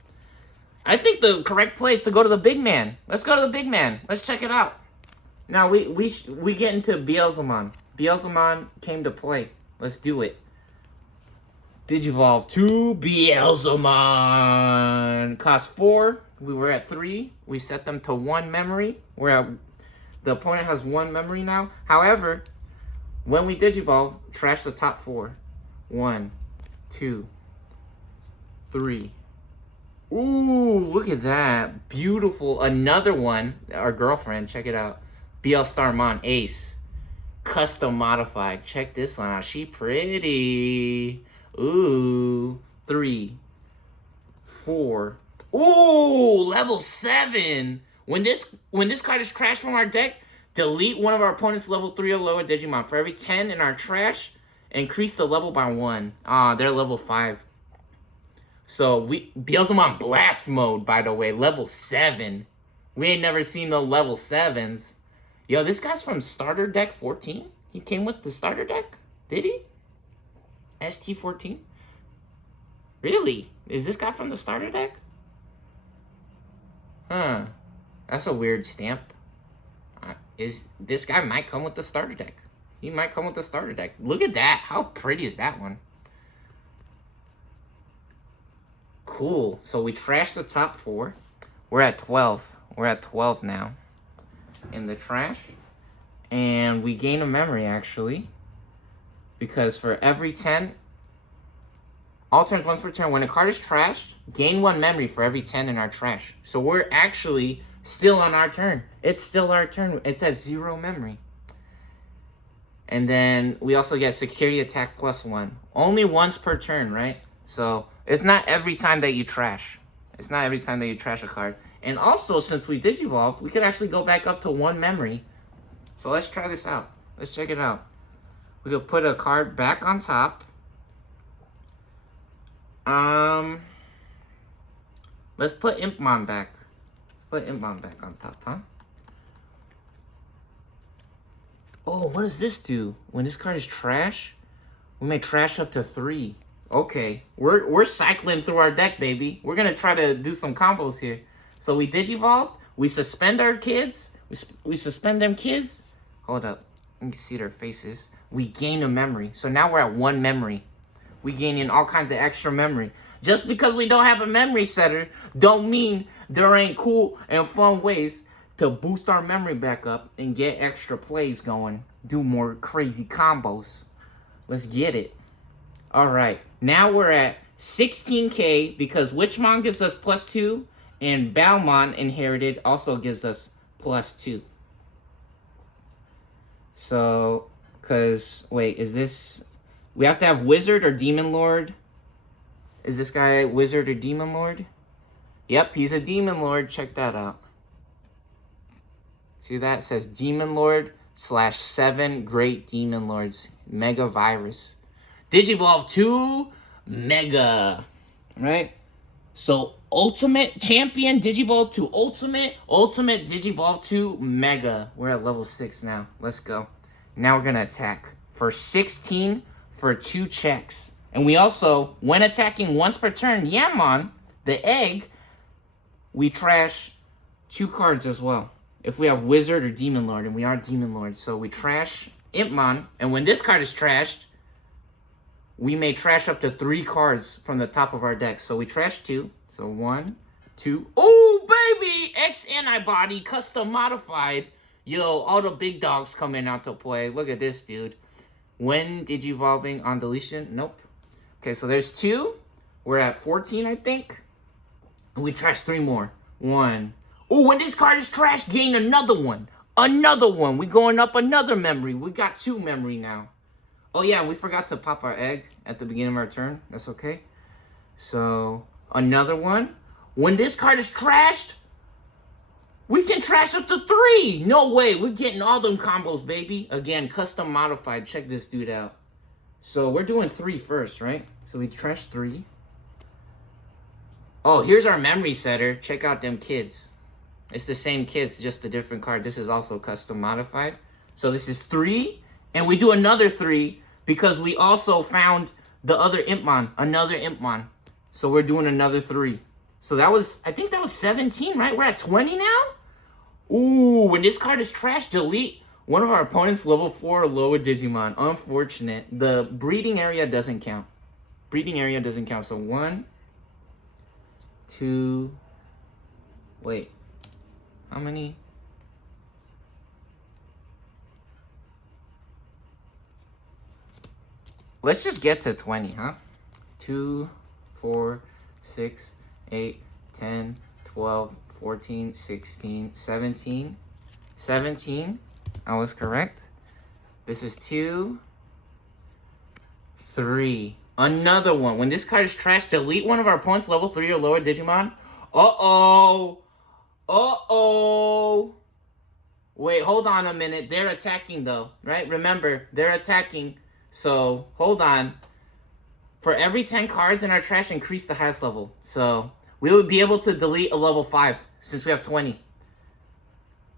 I think the correct play is to go to the big man. Let's go to the big man. Let's check it out. Now, we get into Beelzemon. Beelzemon came to play. Let's do it. Digivolve to Beelzemon. Cost 4. We were at 3. We set them to 1 memory. The opponent has 1 memory now. However, when we Digivolve, trash the top 4. 1, 2, 3. Ooh, look at that. Beautiful. Another one. Our girlfriend. Check it out. Beelstarmon Ace. Custom modified. Check this one out. She pretty. Ooh. 3, 4. Ooh, level 7. When this card is trashed from our deck, delete one of our opponent's level 3 or lower Digimon. For every 10 in our trash, increase the level by 1. They're level 5. So Beelzemon Blast Mode, by the way, level 7. We ain't never seen no level 7s. Yo, this guy's from starter deck 14? He came with the starter deck? Did he? ST14? Really? Is this guy from the starter deck? Huh. That's a weird stamp. This guy might come with the starter deck. He might come with the starter deck. Look at that. How pretty is that one? Cool. So we trashed the top 4. We're at 12. We're at 12 now in the trash. And we gain a memory, actually. Because for every 10... All turns once per turn. When a card is trashed, gain 1 memory for every 10 in our trash. So we're actually still on our turn. It's still our turn. It's at 0 memory. And then we also get security attack +1. Only once per turn, right? So it's not every time that you trash. It's not every time that you trash a card. And also, since we Digivolved, we could actually go back up to 1 memory. So let's try this out. Let's check it out. We could put a card back on top. Let's put Impmon back. Let's put Impmon back on top, huh? Oh, what does this do? When this card is trash, we may trash up to 3. Okay, we're cycling through our deck, baby. We're gonna try to do some combos here. So we Digivolved. We suspend our kids. We suspend them kids. Hold up. You can see their faces. We gain a memory. So now we're at 1 memory. We gain in all kinds of extra memory. Just because we don't have a memory setter, don't mean there ain't cool and fun ways to boost our memory back up and get extra plays going. Do more crazy combos. Let's get it. Alright, now we're at 16k because Witchmon gives us +2 and Balmon Inherited also gives us +2. So, wait, is this... We have to have Wizard or Demon Lord Is this guy Wizard or Demon Lord? Yep, he's a Demon Lord. Check that out. See that? It says Demon Lord / 7 Great Demon Lords. Mega Virus. Digivolve 2 Mega. Right? So, Ultimate Champion Digivolve 2 Ultimate. Ultimate Digivolve 2 Mega. We're at level 6 now. Let's go. Now we're going to attack for 16 for 2 checks. And we also, when attacking once per turn, Yamon, the egg, we trash 2 cards as well. If we have Wizard or Demon Lord, and we are Demon Lord. So we trash Impmon, and when this card is trashed, we may trash up to 3 cards from the top of our deck. So we trash 2. So 1, 2. Oh, baby! X Antibody, custom modified. Yo, all the big dogs coming out to play. Look at this, dude. When Digivolving on deletion? Nope. Okay, so there's 2. We're at 14, I think. And we trash 3 more. 1. Oh, when this card is trashed, gain another one. Another one. We going up another memory. We got 2 memory now. Oh, yeah, we forgot to pop our egg at the beginning of our turn. That's okay. So, another one. When this card is trashed, we can trash up to 3. No way. We're getting all them combos, baby. Again, custom modified. Check this dude out. So, we're doing 3 first, right? So, we trash 3. Oh, here's our memory setter. Check out them kids. It's the same kids, just a different card. This is also custom modified. So, this is 3. And we do another 3 because we also found the other Impmon. Another Impmon. So, we're doing another 3. So, that was, I think that was 17, right? We're at 20 now? Ooh, when this card is trashed, delete one of our opponent's level 4 or lower Digimon. Unfortunate. The breeding area doesn't count. Breeding area doesn't count. So 1, 2, wait. How many? Let's just get to 20, huh? 2, 4, 6, 8, 10, 12, 14, 16, 17. 17. I was correct. This is 2, 3. Another one. When this card is trashed, delete one of our opponent's level 3 or lower Digimon. Uh-oh. Uh-oh. Wait, hold on a minute. They're attacking, though, right? Remember, they're attacking. So, hold on. For every 10 cards in our trash, increase the highest level. So, we would be able to delete a level 5 since we have 20.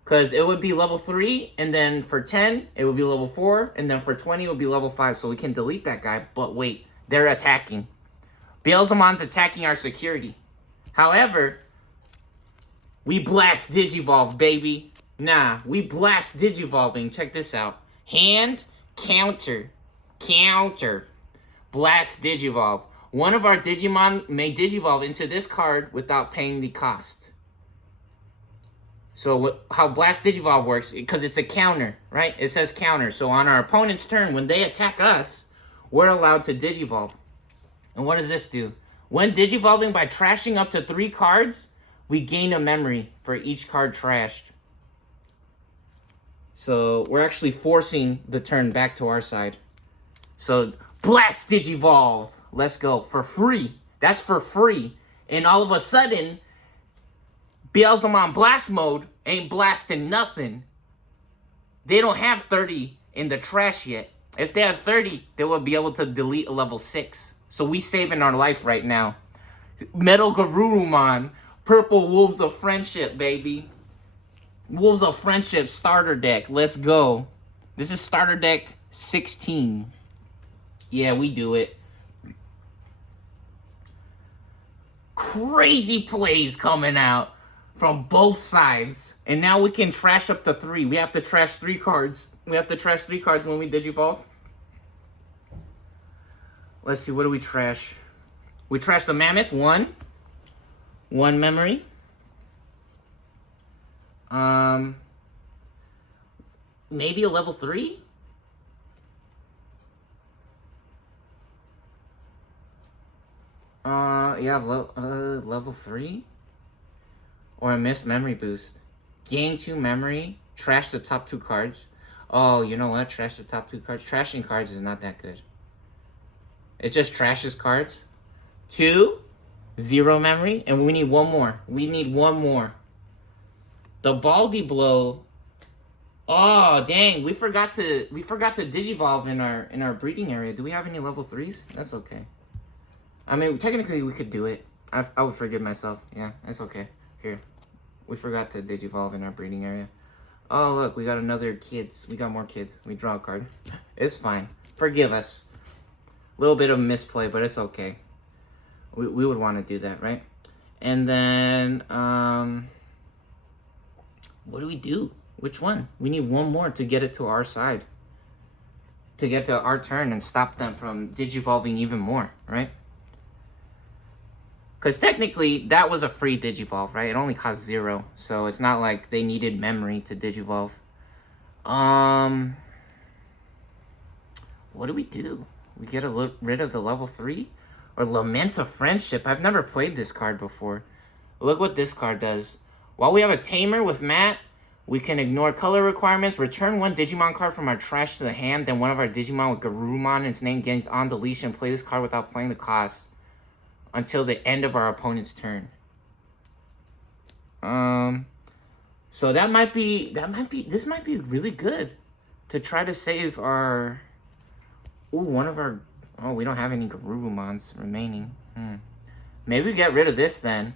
Because it would be level 3, and then for 10, it would be level 4, and then for 20, it would be level 5. So we can delete that guy. But wait, they're attacking. Beelzemon's attacking our security. However, we blast Digivolve, baby. Nah, we blast Digivolving. Check this out. Hand, counter, counter. Blast Digivolve. One of our Digimon may Digivolve into this card without paying the cost. So how Blast Digivolve works, because it's a counter, right? It says counter. So on our opponent's turn, when they attack us, we're allowed to Digivolve. And what does this do? When Digivolving by trashing up to 3 cards, we gain a memory for each card trashed. So we're actually forcing the turn back to our side. So Blast Digivolve. Let's go. For free. That's for free. And all of a sudden, Beelzemon Blast Mode ain't blasting nothing. They don't have 30 in the trash yet. If they have 30, they will be able to delete a level 6. So we saving our life right now. Metal Garurumon. Purple Wolves of Friendship, baby. Wolves of Friendship starter deck. Let's go. This is starter deck 16. Yeah, we do it. Crazy plays coming out from both sides. And now we can trash up to 3. We have to trash 3 cards. We have to trash 3 cards when we Digivolve. Let's see, what do we trash? We trash the Mammoth, 1. 1 memory. Maybe a level 3? Yeah, level 3? Or a missed memory boost. Gain 2 memory. Trash the top 2 cards. Oh, you know what? Trash the top 2 cards. Trashing cards is not that good. It just trashes cards. 2, 0 memory, and we need one more. We need one more. The Baldy Blow. Oh dang, we forgot to digivolve in our breeding area. Do we have any level 3s? That's okay. I mean, technically we could do it. I would forgive myself. Yeah, that's okay. Here, we forgot to digivolve in our breeding area. Oh look, we got another kids. We got more kids. We draw a card. It's fine. Forgive us. A little bit of misplay, but it's okay. We would want to do that, right? And then what do we do? Which one? We need one more to get it to our side. To get to our turn and stop them from digivolving even more, right? Because technically, that was a free digivolve, right? It only cost 0. So it's not like they needed memory to digivolve. What do? We get rid of the level 3? Or Lament of Friendship. I've never played this card before. Look what this card does. While we have a Tamer with Matt, we can ignore color requirements, return one Digimon card from our trash to the hand, then one of our Digimon with Garurumon and its name gets on the leash, and play this card without playing the cost until the end of our opponent's turn. So this might be really good to try to save our, one of our, we don't have any Garurumons remaining. Maybe we get rid of this then.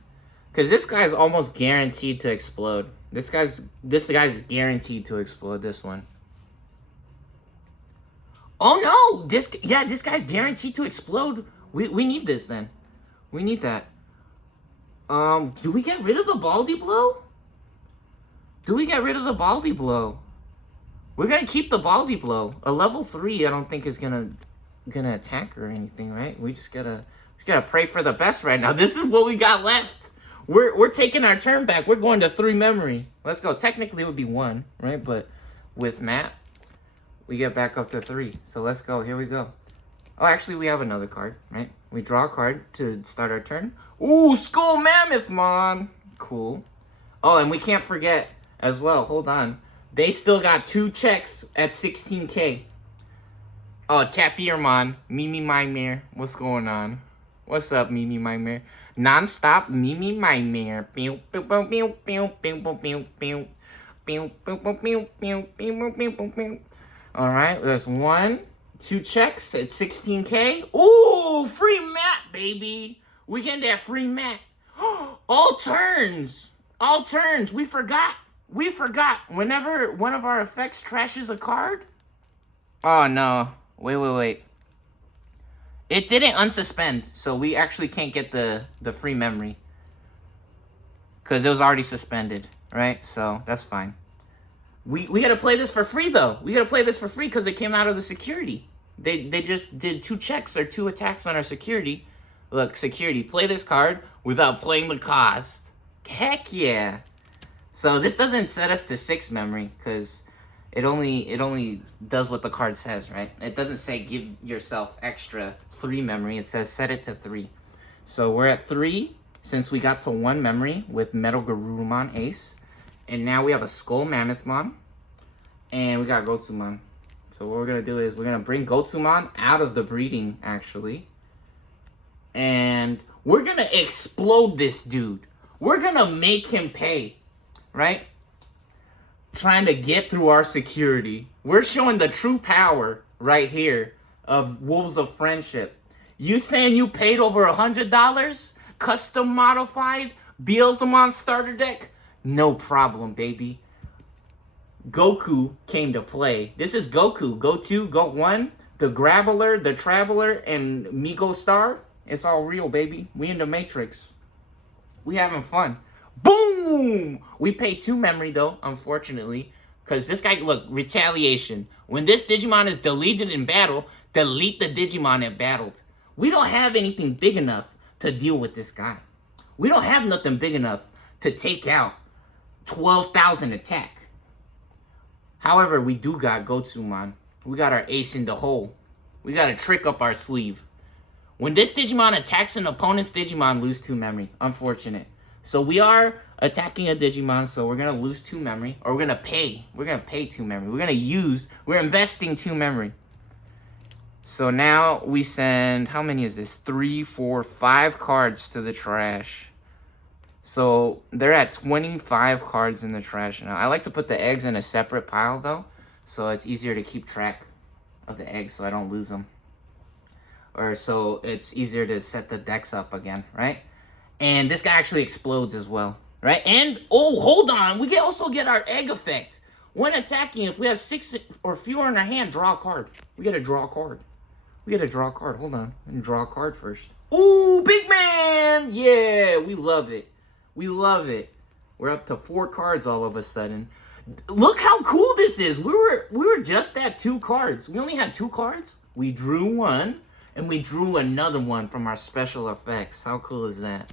Because this guy is almost guaranteed to explode. This guy's guaranteed to explode, this one. Oh no! This guy's guaranteed to explode. We need this then. We need that. Do we get rid of the Baldy Blow? We're gonna keep the Baldy Blow. A level 3 I don't think is gonna attack or anything, right? We just gotta pray for the best right now. This is what we got left. We're taking our turn back. We're going to 3 memory. Let's go. Technically, it would be 1, right? But with Matt, we get back up to 3. So let's go. Here we go. Oh, actually, we have another card, right? We draw a card to start our turn. Ooh, Skull Mammothmon. Cool. Oh, and we can't forget as well. Hold on. They still got 2 checks at 16K. Oh, Tapirmon. Mimi Mimir. What's going on? What's up, Mimi Mimir? Non-stop Mimi Mimir. Alright, there's 1, 2 checks at 16K. Ooh, free mat, baby. We getting that free mat. All turns. We forgot. Whenever one of our effects trashes a card. Oh, no. Wait. It didn't unsuspend, so we actually can't get the free memory. Because it was already suspended, right? So, that's fine. We gotta play this for free, though. We gotta play this for free because it came out of the security. They just did 2 checks or 2 attacks on our security. Look, security, play this card without playing the cost. Heck yeah. So, this doesn't set us to 6 memory, because it only does what the card says, right? It doesn't say give yourself extra 3 memory. It says set it to 3. So we're at 3 since we got to 1 memory with Metal Garurumon Ace. And now we have a Skull Mammothmon. And we got Gotsumon. So what we're going to do is we're going to bring Gotsumon out of the breeding, actually. And we're going to explode this dude. We're going to make him pay, right? Trying to get through our security. We're showing the true power right here of Wolves of Friendship. You saying you paid over $100? Custom modified beelzemon starter deck? No problem, baby. Goku came to play. This is Goku. Go 2, Go 1. The Grabbler, the Traveler, and Migo Star. It's all real, baby. We in the Matrix. We having fun. Boom! We pay 2 memory, though, unfortunately. Because this guy, look, retaliation. When this Digimon is deleted in battle, delete the Digimon it battled. We don't have anything big enough to deal with this guy. We don't have nothing big enough to take out 12,000 attack. However, we do got Gotsumon. We got our ace in the hole. We got a trick up our sleeve. When this Digimon attacks an opponent's Digimon, lose 2 memory. Unfortunate. So we are attacking a Digimon, so we're going to lose 2 memory. Or we're going to pay. We're going to pay 2 memory. We're investing 2 memory. So now we send, how many is this? 3, 4, 5 cards to the trash. So they're at 25 cards in the trash now. I like to put the eggs in a separate pile though, so it's easier to keep track of the eggs so I don't lose them. Or so it's easier to set the decks up again, right? And this guy actually explodes as well, right? And, oh, hold on. We can also get our egg effect. When attacking, if we have 6 or fewer in our hand, draw a card. We gotta draw a card. We gotta draw a card. Hold on. And draw a card first. Ooh, big man! Yeah, we love it. We love it. We're up to 4 cards all of a sudden. Look how cool this is. We were just at 2 cards. We only had 2 cards. We drew one, and we drew another one from our special effects. How cool is that?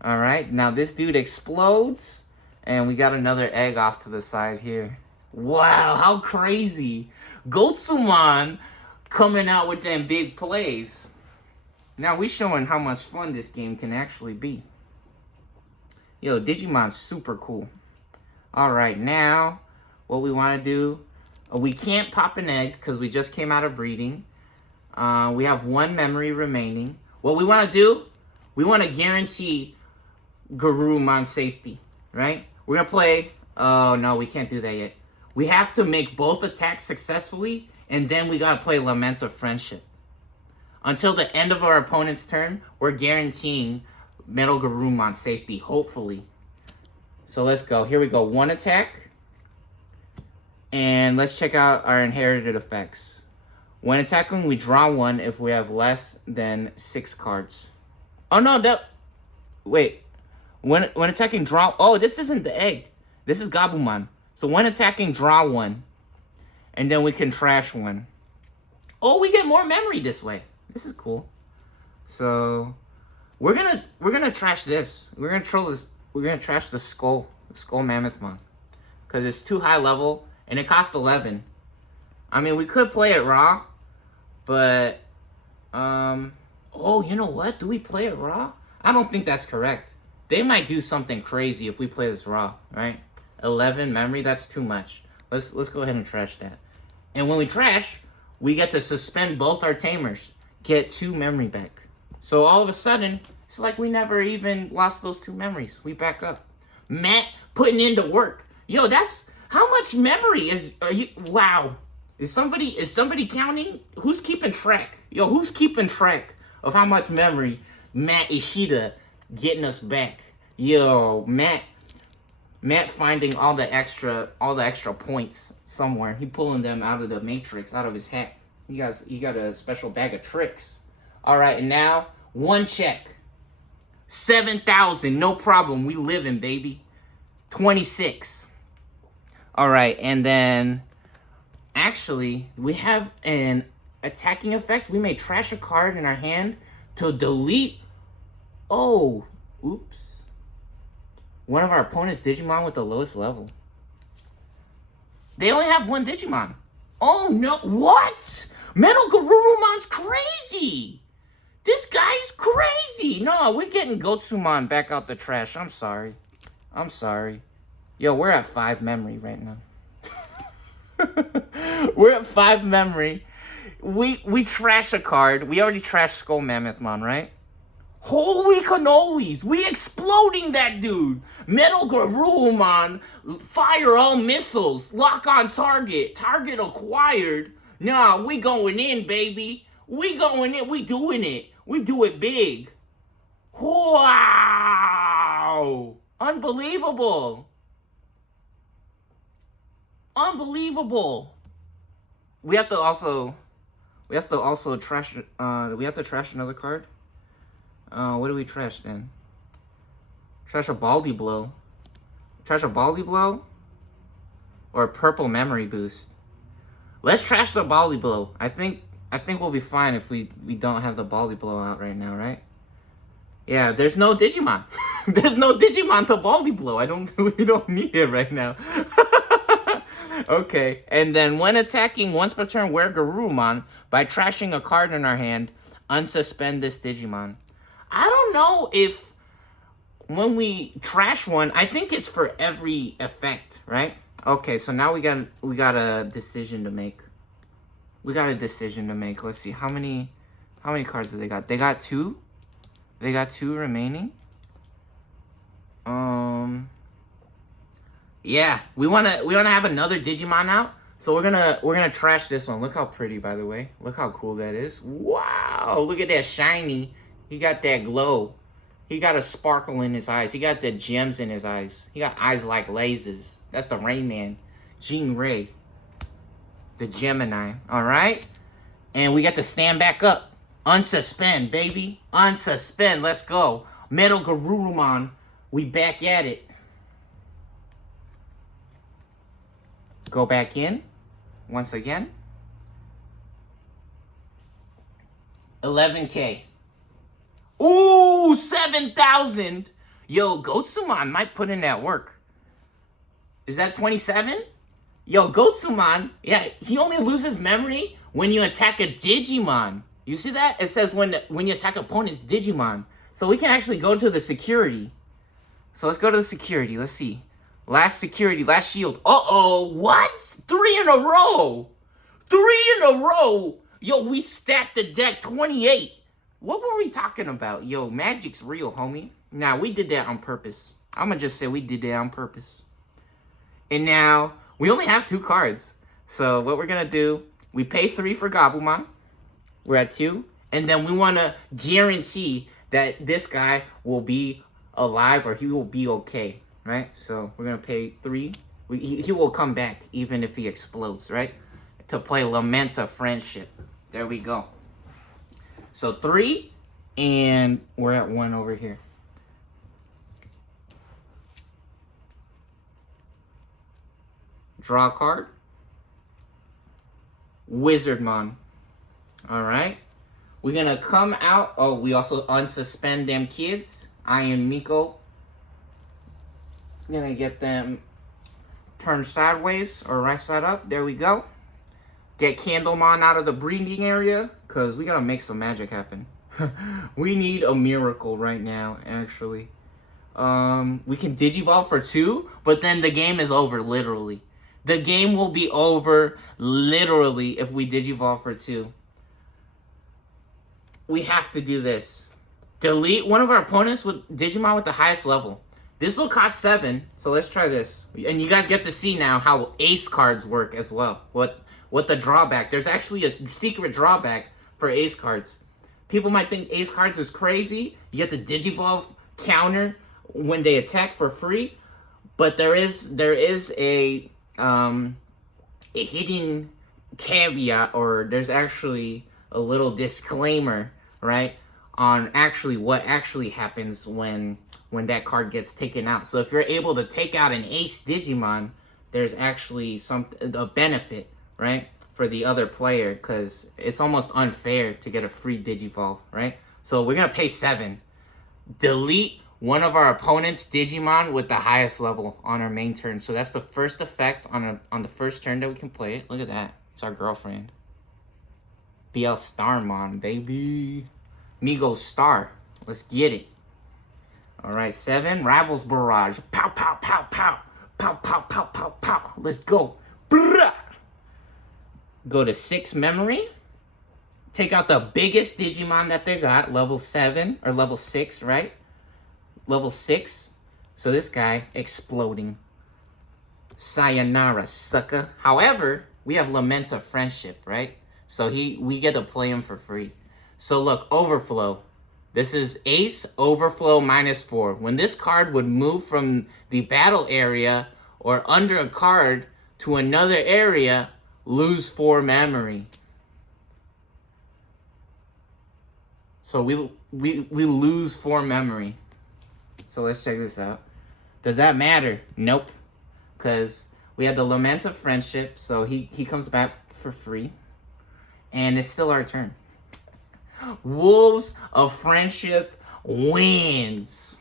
All right, now this dude explodes, and we got another egg off to the side here. Wow, how crazy. Beelzemon coming out with them big plays. Now we showing how much fun this game can actually be. Yo, Digimon's super cool. All right, now what we want to do, we can't pop an egg because we just came out of breeding. We have 1 memory remaining. What we want to do, we want to guarantee Garurumon safety, right? We're going to play, oh no, we can't do that yet. We have to make both attacks successfully, and then we got to play Lament of Friendship. Until the end of our opponent's turn, we're guaranteeing Metal Garurumon safety, hopefully. So let's go. Here we go. 1 attack. And let's check out our inherited effects. When attacking, we draw 1 if we have less than 6 cards. Oh no, wait. When attacking, draw... Oh, this isn't the egg. This is Gabumon. So when attacking, draw 1. And then we can trash 1. Oh, we get more memory this way. This is cool. So we're gonna trash this. We're gonna troll this. We're gonna trash the Skull Mammothmon, because it's too high level and it costs 11. I mean, we could play it raw, but oh, you know what? Do we play it raw? I don't think that's correct. They might do something crazy if we play this raw, right? 11 memory, that's too much. Let's go ahead and trash that. And when we trash, we get to suspend both our tamers, get 2 memory back. So all of a sudden, it's like we never even lost those 2 memories. We back up. Matt putting into work. Yo, that's how much memory are you? Wow. Is somebody counting? Who's keeping track? Yo, who's keeping track of how much memory Matt Ishida getting us back? Yo, Matt finding all the extra points somewhere. He pulling them out of the matrix, out of his hat. He got a special bag of tricks. All right, and now 1 check. 7,000, no problem. We living, baby. 26. All right, and then actually we have an attacking effect. We may trash a card in our hand to delete. Oh, oops. One of our opponent's Digimon with the lowest level. They only have 1 Digimon. Oh no, what? Metal Garurumon's crazy. This guy's crazy. No, we're getting Gotsumon back out the trash. I'm sorry. Yo, we're at 5 memory right now. We're at 5 memory. We trash a card. We already trashed Skull Mammothmon, right? Holy cannolis! We exploding that dude! Metal Garurumon, fire all missiles, lock on target, target acquired. Nah, we going in, baby. We going in, we doing it. We do it big. Wow! Unbelievable! Unbelievable! We have to also trash. We have to trash another card. What do we trash then? Trash a Baldy Blow. Trash a Baldy Blow? Or a Purple Memory Boost. Let's trash the Baldy Blow. I think we'll be fine if we don't have the Baldy Blow out right now, right? Yeah, there's no Digimon. There's no Digimon to Baldy Blow. We don't need it right now. Okay, and then when attacking once per turn, wear Garurumon by trashing a card in our hand, unsuspend this Digimon. I don't know if when we trash one, I think it's for every effect, right? Okay, so now we got a decision to make. We got a decision to make. Let's see. How many cards do they got? They got 2. They got 2 remaining. Yeah, we wanna have another Digimon out. So we're gonna trash this one. Look how pretty, by the way. Look how cool that is. Wow, look at that shiny. He got that glow. He got a sparkle in his eyes. He got the gems in his eyes. He got eyes like lasers. That's the Rain Man. Jean Ray. The Gemini. Alright? And we got to stand back up. Unsuspend, baby. Unsuspend. Let's go. Metal Garurumon. We back at it. Go back in. Once again. 11K. Ooh, 7,000. Yo, Gotsumon might put in that work. Is that 27? Yo, Gotsumon, yeah, he only loses memory when you attack a Digimon. You see that? It says when you attack opponent's Digimon. So we can actually go to the security. So let's go to the security. Let's see. Last security, last shield. Uh-oh, what? 3 in a row. 3 in a row. Yo, we stacked the deck 28. What were we talking about? Yo, magic's real, homie. Nah, we did that on purpose. I'm gonna just say we did that on purpose. And now, we only have 2 cards. So what we're gonna do, we pay 3 for Gabumon. We're at 2. And then we wanna guarantee that this guy will be alive or he will be okay, right? So we're gonna pay 3. He will come back even if he explodes, right? To play Lament of Friendship. There we go. So 3, and we're at 1 over here. Draw a card. Wizardmon. Alright. We're gonna come out. Oh, we also unsuspend them kids. I and Miko. Gonna get them turned sideways or right side up. There we go. Get Candlemon out of the breeding area, because we gotta make some magic happen. We need a miracle right now, actually. We can Digivolve for 2, but then the game is over, literally. The game will be over, literally, if we Digivolve for 2. We have to do this. Delete one of our opponents with Digimon with the highest level. This will cost 7, so let's try this. And you guys get to see now how ace cards work as well. What the drawback. There's actually a secret drawback for ace cards. People might think ace cards is crazy. You get the Digivolve counter when they attack for free. But there is a hidden caveat, or there's actually a little disclaimer, right? On actually what actually happens when that card gets taken out. So if you're able to take out an ace Digimon, there's actually a benefit, right, for the other player, because it's almost unfair to get a free Digivolve, right? So we're gonna pay 7. Delete one of our opponent's Digimon with the highest level on our main turn. So that's the first effect on the first turn that we can play it. Look at that. It's our girlfriend. BL Starmon, baby. Migo Star. Let's get it. Alright, 7. Rivals Barrage. Pow, pow, pow, pow. Pow, pow, pow, pow, pow. Let's go. Brrrah. Go to 6 memory. Take out the biggest Digimon that they got. Level 7. Or level 6, right? Level 6. So this guy exploding. Sayonara, sucker. However, we have Lament of Friendship, right? So we get to play him for free. So look, Overflow. This is Ace Overflow -4. When this card would move from the battle area or under a card to another area, lose 4 memory. So we lose 4 memory. So let's check this out. Does that matter? Nope. Because we had the Lament of Friendship, so he comes back for free. And it's still our turn. Wolves of Friendship wins.